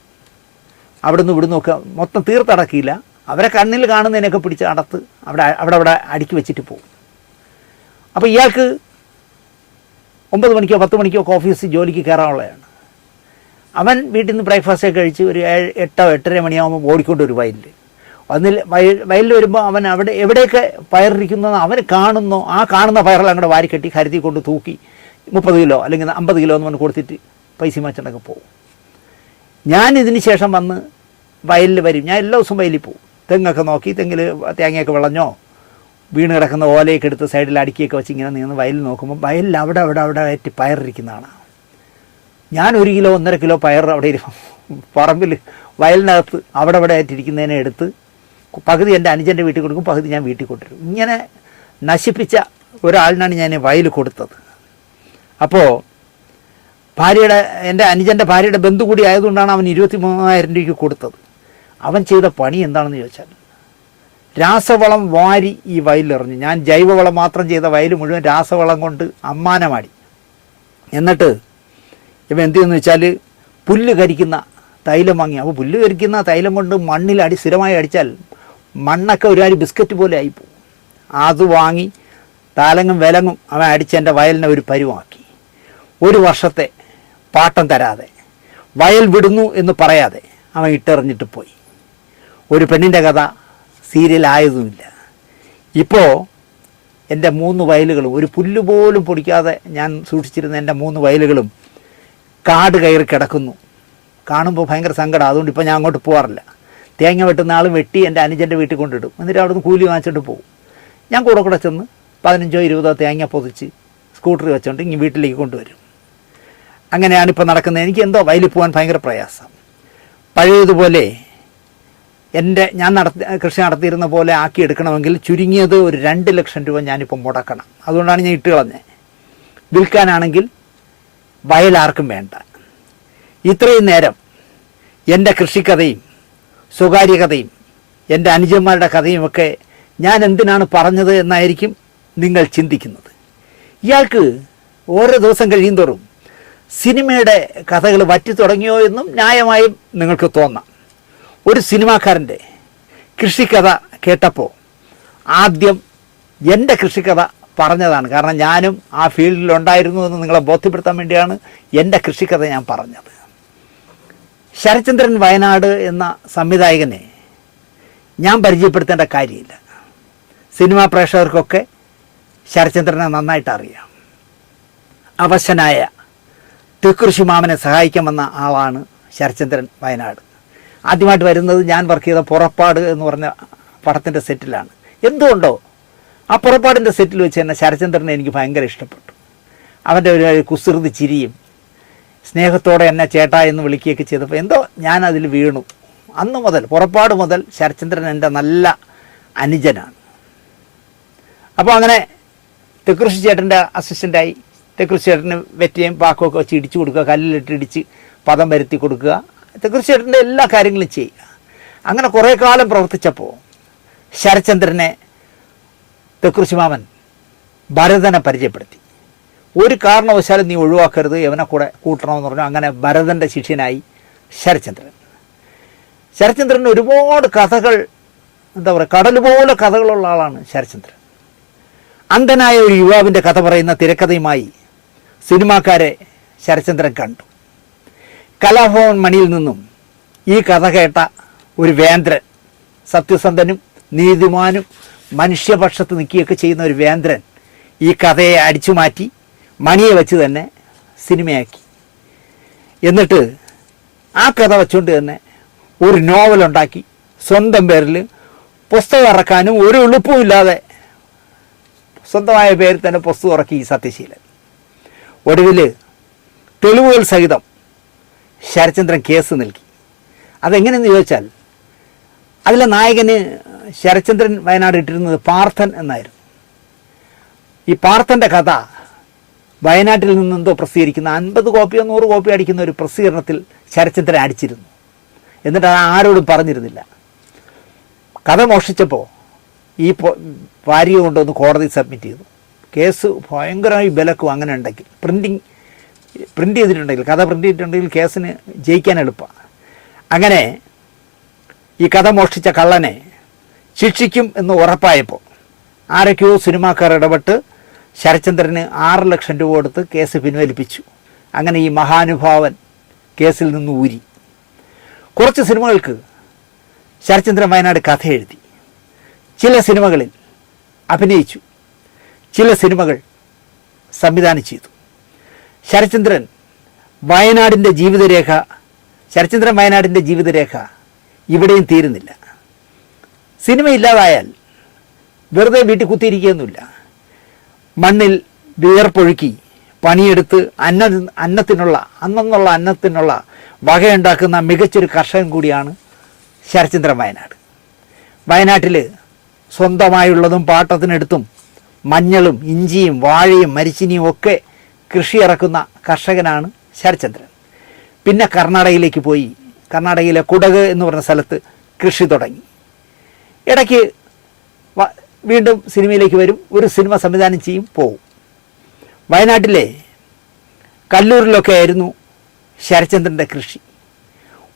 അവിടുന്ന് ഇവിടുന്നൊക്കെ മൊത്തം തീർത്തടക്കിയില്ല. അവരെ കണ്ണിൽ കാണുന്നതിനൊക്കെ പിടിച്ച് അടത്ത് അവിടെ അടുക്കി വെച്ചിട്ട് പോകും. അപ്പോൾ ഇയാൾക്ക് 9 മണിക്കോ 10 മണിക്കോ ഒക്കെ ഓഫീസിൽ ജോലിക്ക് കയറാനുള്ളതാണ്. അവൻ വീട്ടിൽ നിന്ന് ബ്രേക്ക്ഫാസ്റ്റൊക്കെ കഴിച്ച് ഒരു 8 8:30 മണിയാകുമ്പോൾ ഓടിക്കൊണ്ട് ഒരു വയലിൽ വരുമ്പോൾ അവൻ അവിടെ എവിടെയൊക്കെ പയറിരിക്കുന്നതെന്ന് അവന് കാണുന്നോ ആ കാണുന്ന പയറെല്ലാം അങ്ങോട്ട് വാരിക്കെട്ടി കരുതി കൊണ്ട് തൂക്കി 30 കിലോ അല്ലെങ്കിൽ 50 കിലോ എന്ന് കൊടുത്തിട്ട് പൈസ മാച്ചണ്ടൊക്കെ പോകും. ഞാൻ ഇതിന് ശേഷം വന്ന് വയലിൽ വരും. ഞാൻ എല്ലാ ദിവസവും വയലിൽ പോകും. തെങ്ങൊക്കെ നോക്കി, തെങ്ങിൽ തേങ്ങയൊക്കെ വിളഞ്ഞോ, വീണ് കിടക്കുന്ന ഓലയൊക്കെ എടുത്ത് സൈഡിൽ അടുക്കിയൊക്കെ വെച്ച് ഇങ്ങനെ നിന്ന് വയലിൽ നോക്കുമ്പോൾ വയലിൽ അവിടെ ആയിട്ട് പയറിരിക്കുന്നതാണ്. ഞാൻ 1 കിലോ 1.5 കിലോ പയർ അവിടെ പറമ്പിൽ വയലിനകത്ത് അവിടെ ആയിട്ടിരിക്കുന്നതിനെ എടുത്ത് പകുതി എൻ്റെ അനുജൻ്റെ വീട്ടിൽ കൊടുക്കും, പകുതി ഞാൻ വീട്ടിൽ കൊണ്ടുവരും. ഇങ്ങനെ നശിപ്പിച്ച ഒരാളിനാണ് ഞാൻ വയൽ കൊടുത്തത്. അപ്പോൾ എൻ്റെ അനുജൻ്റെ ഭാര്യയുടെ ബന്ധു കൂടി ആയതുകൊണ്ടാണ് അവൻ 23,000 രൂപയ്ക്ക് കൊടുത്തത്. അവൻ ചെയ്ത പണി എന്താണെന്ന് ചോദിച്ചാൽ രാസവളം വാരി ഈ വയലിലെറിഞ്ഞു. ഞാൻ ജൈവവളം മാത്രം ചെയ്ത വയൽ മുഴുവൻ രാസവളം കൊണ്ട് അമ്മാനമാടി. എന്നിട്ട് ഇവ എന്ത് ചെയ്യുമെന്ന് വെച്ചാൽ പുല്ല് കരിക്കുന്ന തൈലം വാങ്ങി. അപ്പോൾ പുല്ല് കരിക്കുന്ന തൈലം കൊണ്ട് മണ്ണിൽ സ്ഥിരമായി അടിച്ചാൽ മണ്ണൊക്കെ ഒരുപാട് ബിസ്ക്കറ്റ് പോലെ ആയിപ്പോവും. അത് വാങ്ങി താലങ്ങും വിലങ്ങും അവൻ അടിച്ച് എൻ്റെ വയലിനെ ഒരു പരുവാക്കി. 1 വർഷത്തെ പാട്ടം തരാതെ വയൽ വിടുന്നു എന്ന് പറയാതെ അവൻ ഇട്ടെറിഞ്ഞിട്ട് പോയി. ഒരു പെണ്ണിൻ്റെ കഥ സീരിയലായതുമില്ല. ഇപ്പോൾ എൻ്റെ 3 വയലുകളും ഒരു പുല്ല് പോലും പൊടിക്കാതെ ഞാൻ സൂക്ഷിച്ചിരുന്ന എൻ്റെ 3 വയലുകളും കാട് കയറി കിടക്കുന്നു. കാണുമ്പോൾ ഭയങ്കര സങ്കടം. അതുകൊണ്ട് ഇപ്പോൾ ഞാൻ അങ്ങോട്ട് പോകാറില്ല. തേങ്ങ വെട്ടുന്ന ആൾ വെട്ടി എൻ്റെ അനുജൻ്റെ വീട്ടിൽ കൊണ്ടിടും. എന്നിട്ട് അവിടുന്ന് കൂലി വാങ്ങിച്ചിട്ട് പോകും. ഞാൻ കൂടെ ചെന്ന് 15 20 തേങ്ങ പൊതിച്ച് സ്കൂട്ടറിൽ വെച്ചുകൊണ്ട് ഇങ്ങനെ വീട്ടിലേക്ക് കൊണ്ടുവരും. അങ്ങനെയാണ് ഇപ്പോൾ നടക്കുന്നത്. എനിക്ക് എന്തോ വയലിൽ പോകാൻ ഭയങ്കര പ്രയാസം. പഴയതുപോലെ ഞാൻ കൃഷി നടത്തിയിരുന്ന പോലെ ആക്കിയെടുക്കണമെങ്കിൽ ചുരുങ്ങിയത് ഒരു 2 ലക്ഷം രൂപ ഞാനിപ്പോൾ മുടക്കണം. അതുകൊണ്ടാണ് ഞാൻ ഇട്ട് കളഞ്ഞത്. വിൽക്കാനാണെങ്കിൽ വയലാർക്കും വേണ്ട. ഇത്രയും നേരം എൻ്റെ കൃഷിക്കഥയും സ്വകാര്യ കഥയും എൻ്റെ അനുജന്മാരുടെ കഥയുമൊക്കെ ഞാൻ എന്തിനാണ് പറഞ്ഞത് എന്നായിരിക്കും നിങ്ങൾ ചിന്തിക്കുന്നത്. ഇയാൾക്ക് ഓരോ ദിവസം കഴിയും തോറും സിനിമയുടെ കഥകൾ വറ്റി തുടങ്ങിയോ എന്നും ന്യായമായും നിങ്ങൾക്ക് തോന്നാം. ഒരു സിനിമാക്കാരൻ്റെ കൃഷിക്കഥ കേട്ടപ്പോൾ ആദ്യം എൻ്റെ കൃഷിക്കഥ പറഞ്ഞതാണ്. കാരണം ഞാനും ആ ഫീൽഡിലുണ്ടായിരുന്നു എന്ന് നിങ്ങളെ ബോധ്യപ്പെടുത്താൻ വേണ്ടിയാണ് എൻ്റെ കൃഷിക്കഥ ഞാൻ പറഞ്ഞത്. ശരത്ചന്ദ്രൻ വയനാട് എന്ന സംവിധായകനെ ഞാൻ പരിചയപ്പെടുത്തേണ്ട കാര്യമില്ല. സിനിമാ പ്രേക്ഷകർക്കൊക്കെ ശരത്ചന്ദ്രനെ നന്നായിട്ട് അറിയാം. അവശനായ തെക്കുറിശി മാമനെ സഹായിക്കാൻ വന്ന ആളാണ് ശരത്ചന്ദ്രൻ വയനാട്. ആദ്യമായിട്ട് വരുന്നത് ഞാൻ വർക്ക് ചെയ്ത പുറപ്പാട് എന്ന് പറഞ്ഞ പടത്തിൻ്റെ സെറ്റിലാണ്. എന്തുകൊണ്ടോ ആ പുറപ്പാടിൻ്റെ സെറ്റിൽ വെച്ച് തന്നെ ശരത്ചന്ദ്രനെ എനിക്ക് ഭയങ്കര ഇഷ്ടപ്പെട്ടു. അവൻ്റെ ഒരു കുസൃതി ചിരിയും സ്നേഹത്തോടെ എന്നെ ചേട്ടാ എന്ന് വിളിക്കുകയൊക്കെ ചെയ്തപ്പോൾ എന്തോ ഞാനതിൽ വീണു. അന്ന് മുതൽ പുറപ്പാട് മുതൽ ശരത്ചന്ദ്രൻ എൻ്റെ നല്ല അനുജനാണ്. അപ്പോൾ അങ്ങനെ തെക്കുറിശി ചേട്ടൻ്റെ അസിസ്റ്റൻ്റായി തെക്കുറിശി ചേട്ടന് വെറ്റയും പാക്കമൊക്കെ വെച്ച് ഇടിച്ചു കൊടുക്കുക, കല്ലിലിട്ട് ഇടിച്ച് പദം വരുത്തി കൊടുക്കുക, തെക്കുറിശി ചേട്ടൻ്റെ എല്ലാ കാര്യങ്ങളും ചെയ്യുക. അങ്ങനെ കുറേ കാലം പ്രവർത്തിച്ചപ്പോൾ ശരത്ചന്ദ്രനെ തെക്കുറിശി മാമൻ ഭരതനെ പരിചയപ്പെടുത്തി. ഒരു കാരണവശാലും നീ ഒഴിവാക്കരുത്, യവനെ കൂടെ കൂട്ടണമെന്ന് പറഞ്ഞു. അങ്ങനെ ഭരതൻ്റെ ശിഷ്യനായി ശരത്ചന്ദ്രൻ. ശരത്ചന്ദ്രന് ഒരുപാട് കഥകൾ, എന്താ പറയുക, കടൽ പോലെ കഥകളുള്ള ആളാണ് ശരത്ചന്ദ്രൻ. അന്ധനായ ഒരു യുവാവിൻ്റെ കഥ പറയുന്ന തിരക്കഥയുമായി സിനിമാക്കാരെ ശരത്ചന്ദ്രൻ കണ്ടു. കലാഭവൻ മണിയിൽ നിന്നും ഈ കഥ കേട്ട ഒരു വേന്ദ്രൻ, സത്യസന്ധനും നീതിമാനും മനുഷ്യപക്ഷത്ത് നിൽക്കുകയൊക്കെ ചെയ്യുന്ന ഒരു വേന്ദ്രൻ ഈ കഥയെ അടിച്ചു മാറ്റി മണിയെ വെച്ച് തന്നെ സിനിമയാക്കി. എന്നിട്ട് ആ കഥ വെച്ചുകൊണ്ട് തന്നെ ഒരു നോവലുണ്ടാക്കി സ്വന്തം പേരിൽ പുസ്തകം ഇറക്കാനും ഒരു എളുപ്പമില്ലാതെ സ്വന്തമായ പേരിൽ തന്നെ പുസ്തകം ഇറക്കി ഈ സത്യശീലൻ. ഒടുവിൽ തെളിവുകൾ സഹിതം ശരത്ചന്ദ്രൻ കേസ് നൽകി. അതെങ്ങനെയെന്ന് ചോദിച്ചാൽ അതിലെ നായകന് ശരത്ചന്ദ്രൻ വയനാട് ഇട്ടിരുന്നത് പാർത്ഥൻ എന്നായിരുന്നു. ഈ പാർത്ഥൻ്റെ കഥ വയനാട്ടിൽ നിന്നെന്തോ പ്രസിദ്ധീകരിക്കുന്ന 50 കോപ്പിയോ 100 കോപ്പിയോ അടിക്കുന്ന ഒരു പ്രസിദ്ധീകരണത്തിൽ ശരത്ചന്ദ്രൻ അടിച്ചിരുന്നു. എന്നിട്ട് ആരോടും പറഞ്ഞിരുന്നില്ല. കഥ മോഷ്ടിച്ചപ്പോൾ ഈ വാരിക കൊണ്ടുവന്ന് കോടതി സബ്മിറ്റ് ചെയ്തു. കേസ് ഭയങ്കരമായി വിലക്കും. അങ്ങനെ ഉണ്ടെങ്കിൽ പ്രിൻ്റ് ചെയ്തിട്ടുണ്ടെങ്കിൽ, കഥ പ്രിൻ്റ് ചെയ്തിട്ടുണ്ടെങ്കിൽ കേസിന് ജയിക്കാൻ എളുപ്പമാണ്. അങ്ങനെ ഈ കഥ മോഷ്ടിച്ച കള്ളനെ ശിക്ഷിക്കും എന്ന് ഉറപ്പായപ്പോൾ ആരൊക്കെയോ സിനിമാക്കാർ ഇടപെട്ട് ശരത്ചന്ദ്രന് 6 ലക്ഷം രൂപ കൊടുത്ത് കേസ് പിൻവലിപ്പിച്ചു. അങ്ങനെ ഈ മഹാനുഭാവൻ കേസിൽ നിന്ന് ഊരി. കുറച്ച് സിനിമകൾക്ക് ശരത്ചന്ദ്രൻ വയനാട് കഥ എഴുതി, ചില സിനിമകളിൽ അഭിനയിച്ചു, ചില സിനിമകൾ സംവിധാനം ചെയ്തു. ശരത്ചന്ദ്രൻ വയനാടിൻ്റെ ജീവിതരേഖ ഇവിടെയും തീരുന്നില്ല. സിനിമ ഇല്ലാതായാൽ വെറുതെ വീട്ടിൽ കുത്തിയിരിക്കുകയൊന്നുമില്ല. മണ്ണിൽ വിയർപ്പൊഴുക്കി പണിയെടുത്ത് അന്നത്തിനുള്ള വകയുണ്ടാക്കുന്ന മികച്ചൊരു കർഷകൻ കൂടിയാണ് ശരത്ചന്ദ്രൻ വയനാട്. വയനാട്ടിൽ സ്വന്തമായുള്ളതും പാട്ടത്തിനെടുത്തും മഞ്ഞളും ഇഞ്ചിയും വാഴയും മരിച്ചിനിയും ഒക്കെ കൃഷി ഇറക്കുന്ന കർഷകനാണ് ശരത്ചന്ദ്രൻ. പിന്നെ കർണാടകയിലേക്ക് പോയി. കർണാടകയിലെ കുടക് എന്ന് പറഞ്ഞ സ്ഥലത്ത് കൃഷി തുടങ്ങി. ഇടയ്ക്ക് വീണ്ടും സിനിമയിലേക്ക് വരും, ഒരു സിനിമ സംവിധാനം ചെയ്യും, പോവും. വയനാട്ടിലെ കല്ലൂരിലൊക്കെ ആയിരുന്നു ശരത്ചന്ദ്രൻ്റെ കൃഷി.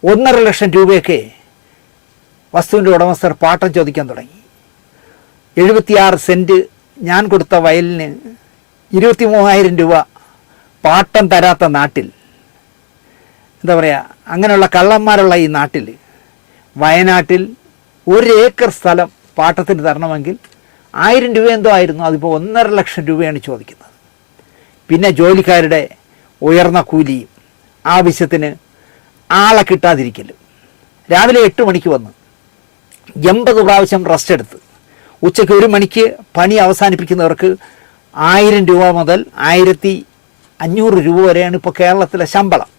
1.5 ലക്ഷം രൂപയൊക്കെ വസ്തുവിൻ്റെ ഉടമസ്ഥർ പാട്ടം ചോദിക്കാൻ തുടങ്ങി. 76 സെൻറ്റ് ഞാൻ കൊടുത്ത വയലിന് 23,000 രൂപ പാട്ടം തരാത്ത നാട്ടിൽ, എന്താ പറയുക, അങ്ങനെയുള്ള കള്ളന്മാരുള്ള ഈ നാട്ടിൽ, വയനാട്ടിൽ 1 ഏക്കർ സ്ഥലം പാട്ടത്തിന് തരണമെങ്കിൽ 1000 രൂപ എന്തോ ആയിരുന്നു. അതിപ്പോൾ 1.5 ലക്ഷം രൂപയാണ് ചോദിക്കുന്നത്. പിന്നെ ജോലിക്കാരുടെ ഉയർന്ന കൂലിയും ആവശ്യത്തിന് ആളെ കിട്ടാതിരിക്കലും. രാവിലെ 8 മണിക്ക് വന്ന് 80 പ്രാവശ്യം റെസ്റ്റ് എടുത്ത് ഉച്ചയ്ക്ക് 1 മണിക്ക് പണി അവസാനിപ്പിക്കുന്നവർക്ക് 1000 രൂപ മുതൽ 1500 രൂപ വരെയാണ് ഇപ്പോൾ കേരളത്തിലെ ശമ്പളം.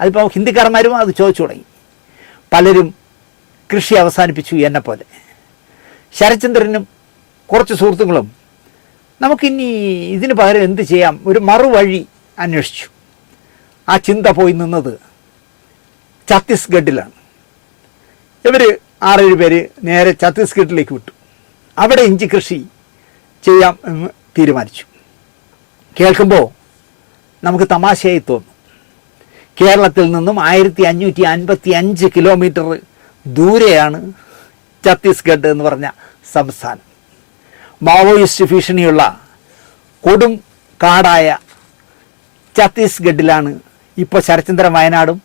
അതിപ്പോൾ ഹിന്ദിക്കാരന്മാരും അത് ചോദിച്ചു തുടങ്ങി. പലരും കൃഷി അവസാനിപ്പിച്ചു എന്നെപ്പോലെ. ശരത്ചന്ദ്രനും കുറച്ച് സുഹൃത്തുക്കളും നമുക്കിനി ഇതിന് പകരം എന്ത് ചെയ്യാം, ഒരു മറുവഴി അന്വേഷിച്ചു. ആ ചിന്ത പോയി നിന്നത് ഛത്തീസ്ഗഡിലാണ്. ഇവർ 6-7 പേര് നേരെ ഛത്തീസ്ഗഡിലേക്ക് വിട്ടു. അവിടെ ഇഞ്ചി കൃഷി ചെയ്യാം എന്ന് തീരുമാനിച്ചു. കേൾക്കുമ്പോൾ നമുക്ക് തമാശയായി തോന്നും. കേരളത്തിൽ നിന്നും 1555 കിലോമീറ്റർ ദൂരെയാണ് ഛത്തീസ്ഗഡ് എന്ന് പറഞ്ഞ സംസ്ഥാനം. മാവോയിസ്റ്റ് ഭീഷണിയുള്ള കൊടും കാടായ ഛത്തീസ്ഗഡിലാണ് ഇപ്പോൾ ശരത്ചന്ദ്രൻ വയനാടും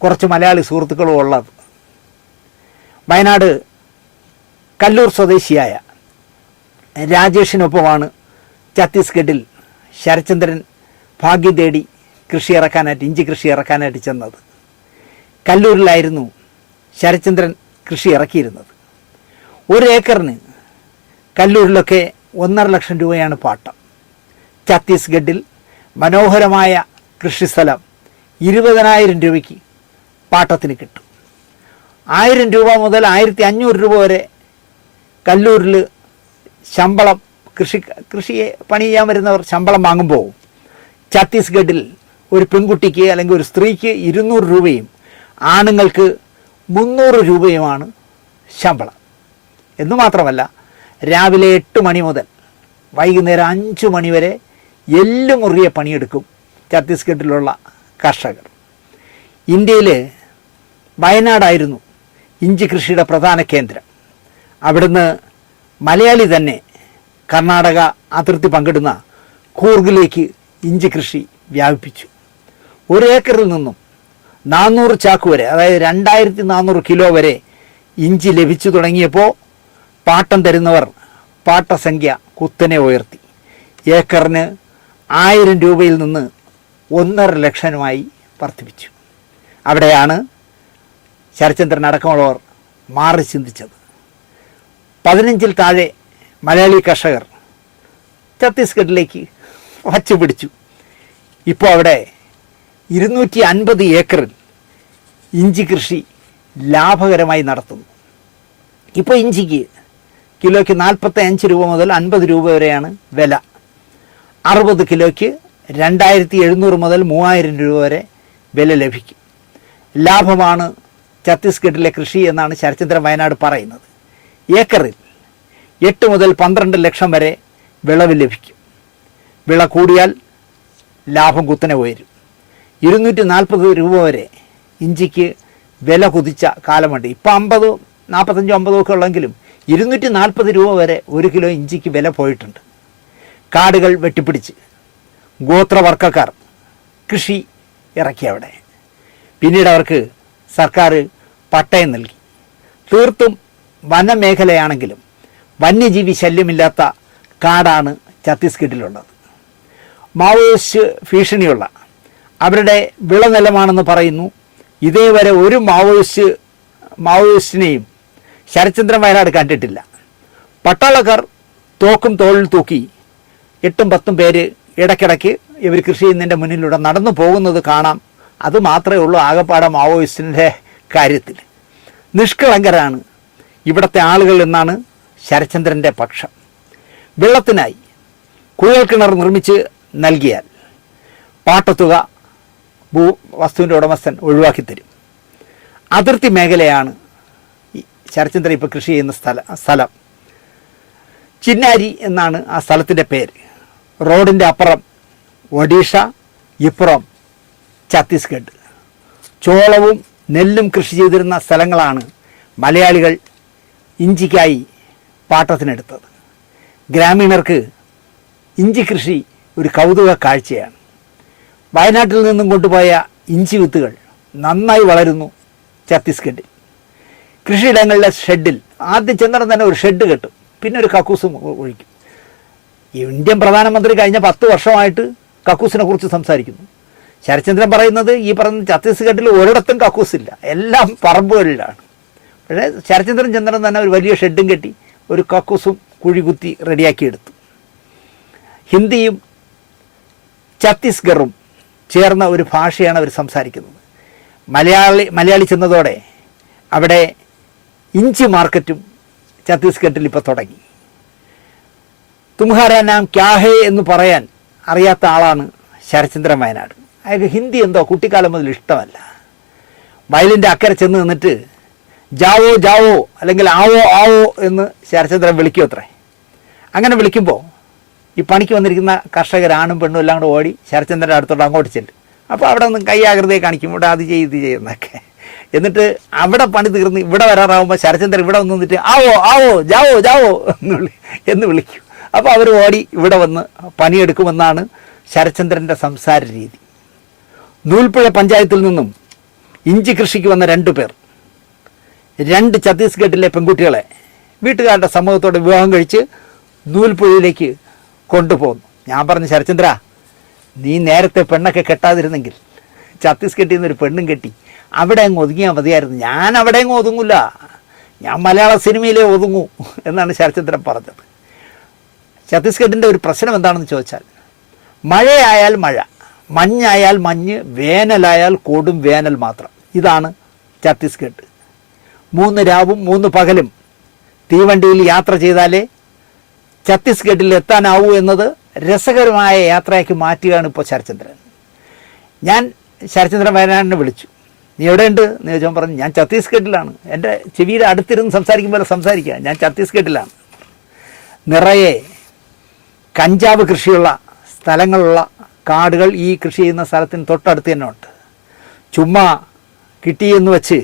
കുറച്ച് മലയാളി സുഹൃത്തുക്കളും ഉള്ളത്. വയനാട് കല്ലൂർ സ്വദേശിയായ രാജേഷിനൊപ്പമാണ് ഛത്തീസ്ഗഡിൽ ശരത്ചന്ദ്രൻ ഭാഗ്യം തേടി ഇഞ്ചി കൃഷി ഇറക്കാനായിട്ട് ചെന്നത്. കല്ലൂരിലായിരുന്നു ശരത്ചന്ദ്രൻ കൃഷി ഇറക്കിയിരുന്നത്. 1 ഏക്കറിന് കല്ലൂരിലൊക്കെ 1.5 ലക്ഷം രൂപയാണ് പാട്ടം. ഛത്തീസ്ഗഡിൽ മനോഹരമായ കൃഷിസ്ഥലം 20,000 രൂപയ്ക്ക് പാട്ടത്തിന് കിട്ടും. 1000 രൂപ മുതൽ 1500 രൂപ വരെ കല്ലൂരിൽ ശമ്പളം, കൃഷിയെ പണി ചെയ്യാൻ വരുന്നവർ ശമ്പളം വാങ്ങുമ്പോൾ ഛത്തീസ്ഗഡിൽ ഒരു പെൺകുട്ടിക്ക് അല്ലെങ്കിൽ ഒരു സ്ത്രീക്ക് 200 രൂപയും ആണുങ്ങൾക്ക് 300 രൂപയുമാണ് ശമ്പളം. എന്നു മാത്രമല്ല, രാവിലെ 8 മണി മുതൽ വൈകുന്നേരം 5 മണി വരെ എല്ലുമുറിയെ പണിയെടുക്കും ഛത്തീസ്ഗഡിലുള്ള കർഷകർ. ഇന്ത്യയിൽ വയനാടായിരുന്നു ഇഞ്ചി കൃഷിയുടെ പ്രധാന കേന്ദ്രം. അവിടുന്ന് മലയാളി തന്നെ കർണാടക അതിർത്തി പങ്കിടുന്ന കൂർഗിലേക്ക് ഇഞ്ചി കൃഷി വ്യാപിപ്പിച്ചു. 1 ഏക്കറിൽ നിന്നും 400 ചാക്ക് വരെ, അതായത് 2400 കിലോ വരെ ഇഞ്ചി ലഭിച്ചു തുടങ്ങിയപ്പോൾ പാട്ടം തരുന്നവർ പാട്ടസംഖ്യ കുത്തനെ ഉയർത്തി. ഏക്കറിന് 1000 രൂപയിൽ നിന്ന് 1.5 ലക്ഷമായി വർദ്ധിപ്പിച്ചു. അവിടെയാണ് ശരത്ചന്ദ്രൻ അടക്കമുള്ളവർ മാറി ചിന്തിച്ചത്. 15-ൽ താഴെ മലയാളി കർഷകർ ഛത്തീസ്ഗഡിലേക്ക് വച്ചുപിടിച്ചു. ഇപ്പോൾ അവിടെ 250 ഏക്കറിൽ ഇഞ്ചി കൃഷി ലാഭകരമായി നടത്തുന്നു. ഇപ്പോൾ ഇഞ്ചിക്ക് കിലോയ്ക്ക് 45 രൂപ മുതൽ 50 രൂപ വരെയാണ് വില. 60 കിലോയ്ക്ക് 2700 മുതൽ 3000 രൂപ വരെ വില ലഭിക്കും. ലാഭമാണ് ഛത്തീസ്ഗഡിലെ കൃഷി എന്നാണ് ശരത്ചന്ദ്രൻ വയനാട് പറയുന്നത്. ഏക്കറിൽ 8 മുതൽ 12 ലക്ഷം വരെ വിളവ് ലഭിക്കും. വിള കൂടിയാൽ ലാഭം കുത്തനെ ഉയരും. 240 രൂപ വരെ ഇഞ്ചിക്ക് വില കുതിച്ച കാലമുണ്ട്. ഇപ്പം 50, 45, 50 ഒക്കെ ഉള്ളെങ്കിലും 240 രൂപ വരെ 1 കിലോ ഇഞ്ചിക്ക് വില പോയിട്ടുണ്ട്. കാടുകൾ വെട്ടിപ്പിടിച്ച് ഗോത്രവർഗ്ഗക്കാർ കൃഷി ഇറക്കി അവിടെ. പിന്നീട് അവർക്ക് സർക്കാർ പട്ടയം നൽകി. തീർത്തും വനമേഖലയാണെങ്കിലും വന്യജീവി ശല്യമില്ലാത്ത കാടാണ് ഛത്തീസ്ഗഡിലുള്ളത്. മാവോയിസ്റ്റ് ഭീഷണിയുള്ള അവരുടെ വിളനിലമാണെന്ന് പറയുന്നു. ഇതേവരെ ഒരു മാവോയിസ്റ്റിനെയും ശരത്ചന്ദ്രൻ വയനാട് കണ്ടിട്ടില്ല. പട്ടാളക്കാർ തോക്കും തോളിൽ തൂക്കി 8-10 പേര് ഇടയ്ക്കിടയ്ക്ക് ഇവർ കൃഷി ചെയ്യുന്നതിൻ്റെ മുന്നിലൂടെ നടന്നു പോകുന്നത് കാണാം. അത് മാത്രമേ ഉള്ളൂ ആകപ്പാടെ മാവോയിസ്റ്റിൻ്റെ കാര്യത്തിൽ. നിഷ്കളങ്കരാണ് ഇവിടുത്തെ ആളുകൾ എന്നാണ് ശരത്ചന്ദ്രൻ്റെ പക്ഷം. വെള്ളത്തിനായി കുഴൽക്കിണർ നിർമ്മിച്ച് നൽകിയാൽ പാട്ടത്തുക വസ്തുവിൻ്റെ ഉടമസ്ഥൻ ഒഴിവാക്കി തരും. അതിർത്തി മേഖലയാണ് ശരത്ചന്ദ്രൻ ഇപ്പോൾ കൃഷി ചെയ്യുന്ന സ്ഥലം. ചിന്നാരി എന്നാണ് ആ സ്ഥലത്തിൻ്റെ പേര്. റോഡിൻ്റെ അപ്പുറം ഒഡീഷ, ഇപ്പുറം ഛത്തീസ്ഗഡ്. ചോളവും നെല്ലും കൃഷി ചെയ്തിരുന്ന സ്ഥലങ്ങളാണ് മലയാളികൾ ഇഞ്ചിക്കായി പാട്ടത്തിനെടുത്തത്. ഗ്രാമീണർക്ക് ഇഞ്ചി കൃഷി ഒരു കൗതുക കാഴ്ചയാണ്. വയനാട്ടിൽ നിന്നും കൊണ്ടുപോയ ഇഞ്ചി വിത്തുകൾ നന്നായി വളരുന്നു ഛത്തീസ്ഗഡിൽ. കൃഷിയിടങ്ങളിലെ ഷെഡിൽ ആദ്യം ചെന്നിടം തന്നെ ഒരു ഷെഡ് കെട്ടും, പിന്നെ ഒരു കക്കൂസും ഒഴിക്കും. ഇന്ത്യൻ പ്രധാനമന്ത്രി കഴിഞ്ഞ 10 വർഷമായിട്ട് കക്കൂസിനെ കുറിച്ച് സംസാരിക്കുന്നു. ശരത്ചന്ദ്രൻ പറയുന്നത് ഈ പറയുന്ന ഛത്തീസ്ഗഡിൽ ഒരിടത്തും കക്കൂസില്ല, എല്ലാം പറമ്പുകളിലാണ്. പക്ഷേ ശരത്ചന്ദ്രൻ ചന്ദ്രൻ തന്നെ ഒരു വലിയ ഷെഡും കെട്ടി ഒരു കക്കൂസും കുഴികുത്തി റെഡിയാക്കിയെടുത്തു. ഹിന്ദിയും ഛത്തീസ്ഗറും ചേർന്ന ഒരു ഭാഷയാണ് അവർ സംസാരിക്കുന്നത്. മലയാളി ചെന്നതോടെ അവിടെ ഇഞ്ചി മാർക്കറ്റും ഛത്തീസ്ഗഡിൽ ഇപ്പോൾ തുടങ്ങി. തുമ്ഹാരാ നാം ക്യാ ഹേ എന്ന് പറയാൻ അറിയാത്ത ആളാണ് ശരത്ചന്ദ്രൻ വയനാട്. അയാൾക്ക് ഹിന്ദി എന്തോ കുട്ടിക്കാലം മുതൽ ഇഷ്ടമല്ല. വയലിൻ്റെ അക്കരെ ചെന്ന് നിന്നിട്ട് ജാവോ ജാവോ അല്ലെങ്കിൽ ആവോ ആവോ എന്ന് ശരത്ചന്ദ്രൻ വിളിക്കും അത്രേ. അങ്ങനെ വിളിക്കുമ്പോൾ ഈ പണിക്ക് വന്നിരിക്കുന്ന കർഷകരാണും പെണ്ണും എല്ലാം കൂടെ ഓടി ശരത്ചന്ദ്രൻ്റെ അടുത്തോട്ട് അങ്ങോട്ട് ചെല്ലും. അപ്പോൾ അവിടെ നിന്ന് കൈയാകൃതിയെ കാണിക്കും, ഇവിടെ അത് ചെയ്ത് ചെയ്യുന്നൊക്കെ. എന്നിട്ട് അവിടെ പണി തീർന്ന് ഇവിടെ വരാറാകുമ്പോൾ ശരത്ചന്ദ്രൻ ഇവിടെ വന്ന് നിന്നിട്ട് ആവോ ആവോ ജാവോ ജാവോ എന്ന് വിളിക്കും. അപ്പോൾ അവർ ഓടി ഇവിടെ വന്ന് പണിയെടുക്കുമെന്നാണ് ശരത്ചന്ദ്രൻ്റെ സംസാര രീതി. നൂൽപ്പുഴ പഞ്ചായത്തിൽ നിന്നും ഇഞ്ചി കൃഷിക്ക് വന്ന 2 പേർ 2 ഛത്തീസ്ഗഡിലെ പെൺകുട്ടികളെ വീട്ടുകാരുടെ സമൂഹത്തോടെ വിവാഹം കഴിച്ച് നൂൽപ്പുഴയിലേക്ക് കൊണ്ടുപോകുന്നു. ഞാൻ പറഞ്ഞു, ശരത്ചന്ദ്ര, നീ നേരത്തെ പെണ്ണൊക്കെ കെട്ടാതിരുന്നെങ്കിൽ ഛത്തീസ്ഗഡിൽ നിന്നൊരു പെണ്ണും കെട്ടി അവിടെ അങ്ങ് ഒതുങ്ങിയാൽ മതിയായിരുന്നു. ഞാൻ അവിടെ അങ്ങ് ഒതുങ്ങില്ല, ഞാൻ മലയാള സിനിമയിലേ ഒതുങ്ങൂ എന്നാണ് ശരത്ചന്ദ്രൻ പറഞ്ഞത്. ഛത്തീസ്ഗഡിൻ്റെ ഒരു പ്രശ്നം എന്താണെന്ന് ചോദിച്ചാൽ, മഴയായാൽ മഴ, മഞ്ഞായാൽ മഞ്ഞ്, വേനലായാൽ കൊടും വേനൽ മാത്രം. ഇതാണ് ഛത്തീസ്ഗഡ്. 3 രാവും 3 പകലും തീവണ്ടിയിൽ യാത്ര ചെയ്താലേ ഛത്തീസ്ഗഡിൽ എത്താനാവൂ എന്നത് രസകരമായ യാത്രയാക്കി മാറ്റുകയാണ് ഇപ്പോൾ ശരത്ചന്ദ്രൻ. ഞാൻ ശരത്ചന്ദ്രൻ വയനാടിനെ വിളിച്ചു. നീ എവിടെയുണ്ട് എന്ന് ചോദിച്ചാൽ പറഞ്ഞു, ഞാൻ ഛത്തീസ്ഗഡിലാണ്. എൻ്റെ ചെവിയുടെ അടുത്തിരുന്ന് സംസാരിക്കുമ്പോൾ സംസാരിക്കുക, ഞാൻ ഛത്തീസ്ഗഡിലാണ്. നിറയെ കഞ്ചാവ് കൃഷിയുള്ള സ്ഥലങ്ങളുള്ള കാടുകൾ ഈ കൃഷി ചെയ്യുന്ന സ്ഥലത്തിന് തൊട്ടടുത്ത് തന്നെ ഉണ്ട്. ചുമ്മാ കിട്ടിയെന്ന് വെച്ച്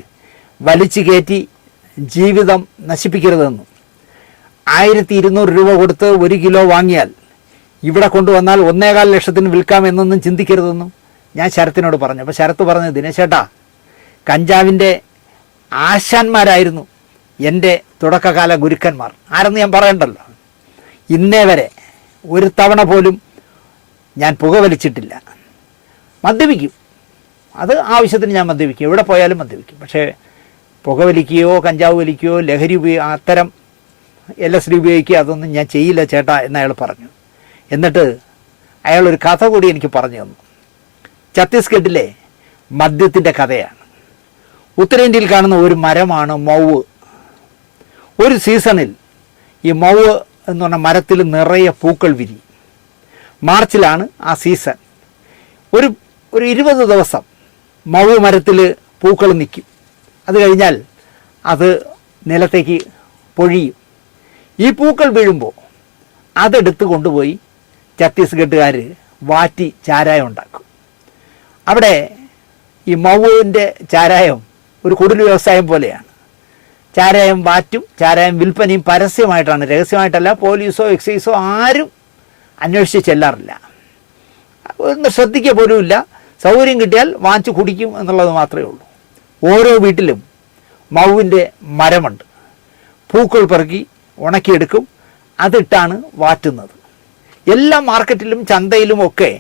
വലിച്ചു കയറ്റി ജീവിതം നശിപ്പിക്കരുതെന്നും 1200 രൂപ കൊടുത്ത് 1 കിലോ വാങ്ങിയാൽ ഇവിടെ കൊണ്ടുവന്നാൽ 1.25 ലക്ഷത്തിന് വിൽക്കാമെന്നൊന്നും ചിന്തിക്കരുതെന്നും ഞാൻ ശരത്തിനോട് പറഞ്ഞു. അപ്പോൾ ശരത്ത് പറഞ്ഞു, ദിനേശേട്ടാ, കഞ്ചാവിൻ്റെ ആശാന്മാരായിരുന്നു എൻ്റെ തുടക്കകാല ഗുരുക്കന്മാർ. ആരെന്ന് ഞാൻ പറയണ്ടല്ലോ. ഇന്നേ വരെ ഒരു തവണ പോലും ഞാൻ പുകവലിച്ചിട്ടില്ല. മദ്യപിക്കും, അത് ആവശ്യത്തിന് ഞാൻ മദ്യപിക്കും, എവിടെ പോയാലും മദ്യപിക്കും. പക്ഷേ പുകവലിക്കുകയോ കഞ്ചാവ് വലിക്കുകയോ ലഹരി അത്തരം LSD ഉപയോഗിക്കുക അതൊന്നും ഞാൻ ചെയ്യില്ല ചേട്ടാ എന്ന് അയാൾ പറഞ്ഞു. എന്നിട്ട് അയാളൊരു കഥ കൂടി എനിക്ക് പറഞ്ഞു തന്നു. ഛത്തീസ്ഗഡിലെ മദ്യത്തിൻ്റെ കഥയാണ്. ഉത്തരേന്ത്യയിൽ കാണുന്ന ഒരു മരമാണ് മൗവ്. ഒരു സീസണിൽ ഈ മൗവ് എന്ന് പറഞ്ഞ മരത്തിൽ നിറയെ പൂക്കൾ വിരിയും. മാർച്ചിലാണ് ആ സീസൺ. ഒരു 20 ദിവസം മൗവ് മരത്തിൽ പൂക്കൾ നിൽക്കും. അത് കഴിഞ്ഞാൽ അത് നിലത്തേക്ക് പൊഴിയും. ഈ പൂക്കൾ വീഴുമ്പോൾ അതെടുത്ത് കൊണ്ടുപോയി ഛത്തീസ്ഗഡുകാർ വാറ്റി ചാരായം ഉണ്ടാക്കും. അവിടെ ഈ മൗവിൻ്റെ ചാരായം ഒരു കുടിൽ വ്യവസായം പോലെയാണ്. ചാരായം വാറ്റും ചാരായം വിൽപ്പനയും പരസ്യമായിട്ടാണ്, രഹസ്യമായിട്ടല്ല. പോലീസോ എക്സൈസോ ആരും അന്വേഷിച്ച് ചെല്ലാറില്ല, ഒന്ന് ശ്രദ്ധിക്കുക പോലുമില്ല. സൗകര്യം കിട്ടിയാൽ വാങ്ങിച്ച് കുടിക്കും എന്നുള്ളത് മാത്രമേ ഉള്ളൂ. ഓരോ വീട്ടിലും മൗവിൻ്റെ മരമുണ്ട്. പൂക്കൾ പെറുക്കി ഉണക്കിയെടുക്കും, അതിട്ടാണ് വാറ്റുന്നത്. എല്ലാ മാർക്കറ്റിലും ചന്തയിലും ഒക്കെ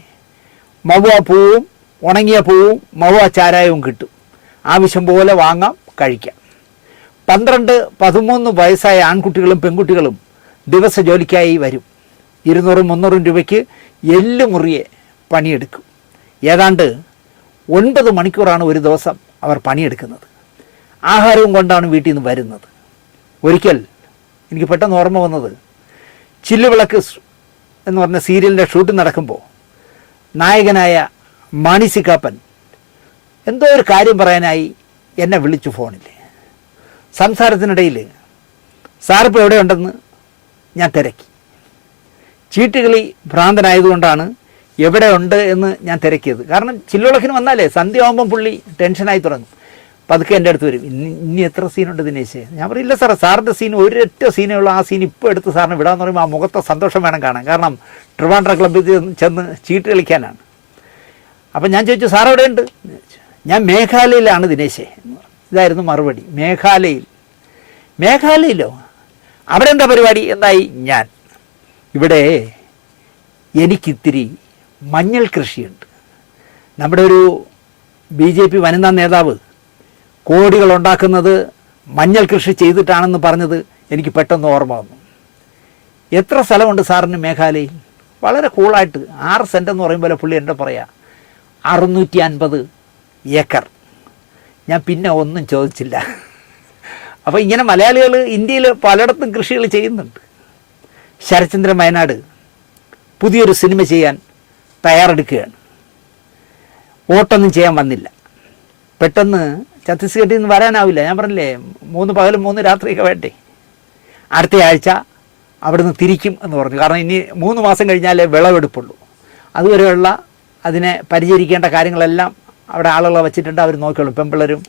മൗവ പൂവും ഉണങ്ങിയ പൂവും മൗവ ചാരായവും കിട്ടും. ആവശ്യം പോലെ വാങ്ങാം, കഴിക്കാം. 12-13 വയസ്സായ ആൺകുട്ടികളും പെൺകുട്ടികളും ദിവസ ജോലിക്കായി വരും. 200-300 രൂപയ്ക്ക് എല്ലുമുറിയെ പണിയെടുക്കും. ഏതാണ്ട് 9 മണിക്കൂറാണ് ഒരു ദിവസം അവർ പണിയെടുക്കുന്നത്. ആഹാരവും കൊണ്ടാണ് വീട്ടിൽ നിന്ന് വരുന്നത്. ഒരിക്കൽ എനിക്ക് പെട്ടെന്ന് ഓർമ്മ വന്നത്, ചില്ലുവിളക്ക് എന്ന് പറഞ്ഞ സീരിയലിൻ്റെ ഷൂട്ടിംഗ് നടക്കുമ്പോൾ നായകനായ മാണി സി കാപ്പൻ എന്തോ ഒരു കാര്യം പറയാനായി എന്നെ വിളിച്ചു ഫോണിൽ. സംസാരത്തിനിടയിൽ സാറിപ്പോൾ എവിടെയുണ്ടെന്ന് ഞാൻ തിരക്കി. ചീട്ടുകളി ഭ്രാന്തനായതുകൊണ്ടാണ് എവിടെയുണ്ട് എന്ന് ഞാൻ തിരക്കിയത്. കാരണം ചില്ലുവിളക്കിന് വന്നാലേ സന്ധ്യയാകുമ്പം പുള്ളി ടെൻഷനായി തുടങ്ങും. പതുക്കെ എൻ്റെ അടുത്ത് വരും, ഇനി എത്ര സീനുണ്ട് ദിനേശേ? ഞാൻ പറയില്ല സാറേ, സാറിൻ്റെ സീൻ ഒരൊറ്റ സീനേ ഉള്ളൂ, ആ സീൻ ഇപ്പോൾ എടുത്ത് സാറിന് വിടാമെന്ന് പറയുമ്പോൾ ആ മുഖത്തെ സന്തോഷം വേണം കാണാൻ. കാരണം ട്രിവാൻഡ്ര ക്ലബ്ബിൽ ചെന്ന് ചീട്ട് കളിക്കാനാണ്. അപ്പം ഞാൻ ചോദിച്ചു, സാർ എവിടെയുണ്ട്? ഞാൻ മേഘാലയയിലാണ് ദിനേശേ. ഇതായിരുന്നു മറുപടി. മേഘാലയയിലോ? അവിടെ എന്താ പരിപാടി? എന്തായി? ഞാൻ ഇവിടെ എനിക്കിത്തിരി മഞ്ഞൾ കൃഷിയുണ്ട്. നമ്മുടെ ഒരു BJP വനിതാ നേതാവ് കോടികൾ ഉണ്ടാക്കുന്നത് മഞ്ഞൾ കൃഷി ചെയ്തിട്ടാണെന്ന് പറഞ്ഞത് എനിക്ക് പെട്ടെന്ന് ഓർമ്മ വന്നു. എത്ര സ്ഥലമുണ്ട് സാറിന് മേഘാലയയിൽ? വളരെ കൂളായിട്ട് 6 സെൻറ്റ് എന്ന് പറയുമ്പോൾ പുള്ളി എൻ്റെ പറയാം 650 ഏക്കർ. ഞാൻ പിന്നെ ഒന്നും ചോദിച്ചില്ല. അപ്പോൾ ഇങ്ങനെ മലയാളികൾ ഇന്ത്യയിൽ പലയിടത്തും കൃഷികൾ ചെയ്യുന്നുണ്ട്. ശരത്ചന്ദ്രൻ വയനാട് പുതിയൊരു സിനിമ ചെയ്യാൻ തയ്യാറെടുക്കുകയാണ്. വോട്ടൊന്നും ചെയ്യാൻ വന്നില്ല. പെട്ടെന്ന് ഛത്തീസ്ഗഡിൽ നിന്ന് വരാനാവില്ല. ഞാൻ പറഞ്ഞില്ലേ 3 പകലും 3 രാത്രിയൊക്കെ വേണ്ടേ. അടുത്ത ആഴ്ച അവിടുന്ന് തിരിക്കും എന്ന് പറഞ്ഞു. കാരണം ഇനി 3 മാസം കഴിഞ്ഞാലേ വിളവെടുപ്പുള്ളൂ. അതുവരെയുള്ള അതിനെ പരിചരിക്കേണ്ട കാര്യങ്ങളെല്ലാം അവിടെ ആളുകളെ വച്ചിട്ടുണ്ട്, അവർ നോക്കിയോളും. പെൺപിള്ളേരും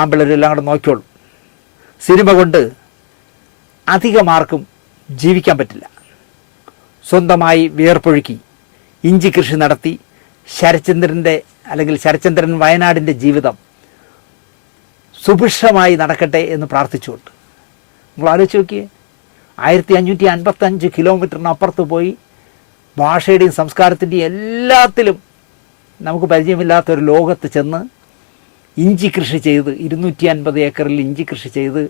ആൺപിള്ളേരും എല്ലാം കൂടെ നോക്കിയോളും. സിനിമ കൊണ്ട് അധികമാർക്കും ജീവിക്കാൻ പറ്റില്ല. സ്വന്തമായി വിയർപ്പൊഴുക്കി ഇഞ്ചി കൃഷി നടത്തി ശരത്ചന്ദ്രൻ വയനാടിൻ്റെ ജീവിതം സുഭിക്ഷമായി നടക്കട്ടെ എന്ന് പ്രാർത്ഥിച്ചുകൊണ്ട് നമ്മൾ ആലോചിച്ച് നോക്കിയേ. 1555 കിലോമീറ്ററിനപ്പുറത്ത് പോയി ഭാഷയുടെയും സംസ്കാരത്തിൻ്റെയും എല്ലാത്തിലും നമുക്ക് പരിചയമില്ലാത്തൊരു ലോകത്ത് ചെന്ന് ഇഞ്ചി കൃഷി ചെയ്ത് 250 ഏക്കറിൽ ഇഞ്ചി കൃഷി ചെയ്ത്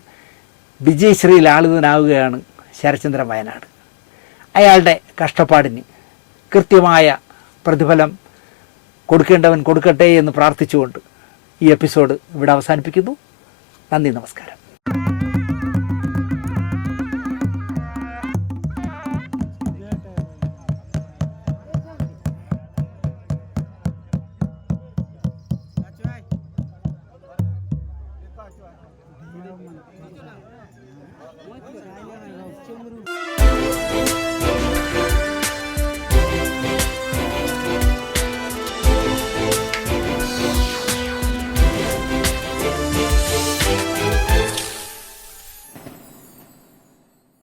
വിജയശ്രീ ലാളിതനാവുകയാണ് ശരത്ചന്ദ്രൻ വയനാട്. അയാളുടെ കഷ്ടപ്പാടിന് കൃത്യമായ പ്രതിഫലം കൊടുക്കേണ്ടവൻ കൊടുക്കട്ടെ എന്ന് പ്രാർത്ഥിച്ചുകൊണ്ട് ഈ എപ്പിസോഡ് ഇവിടെ അവസാനിപ്പിക്കുന്നു. നന്ദി, നമസ്കാരം.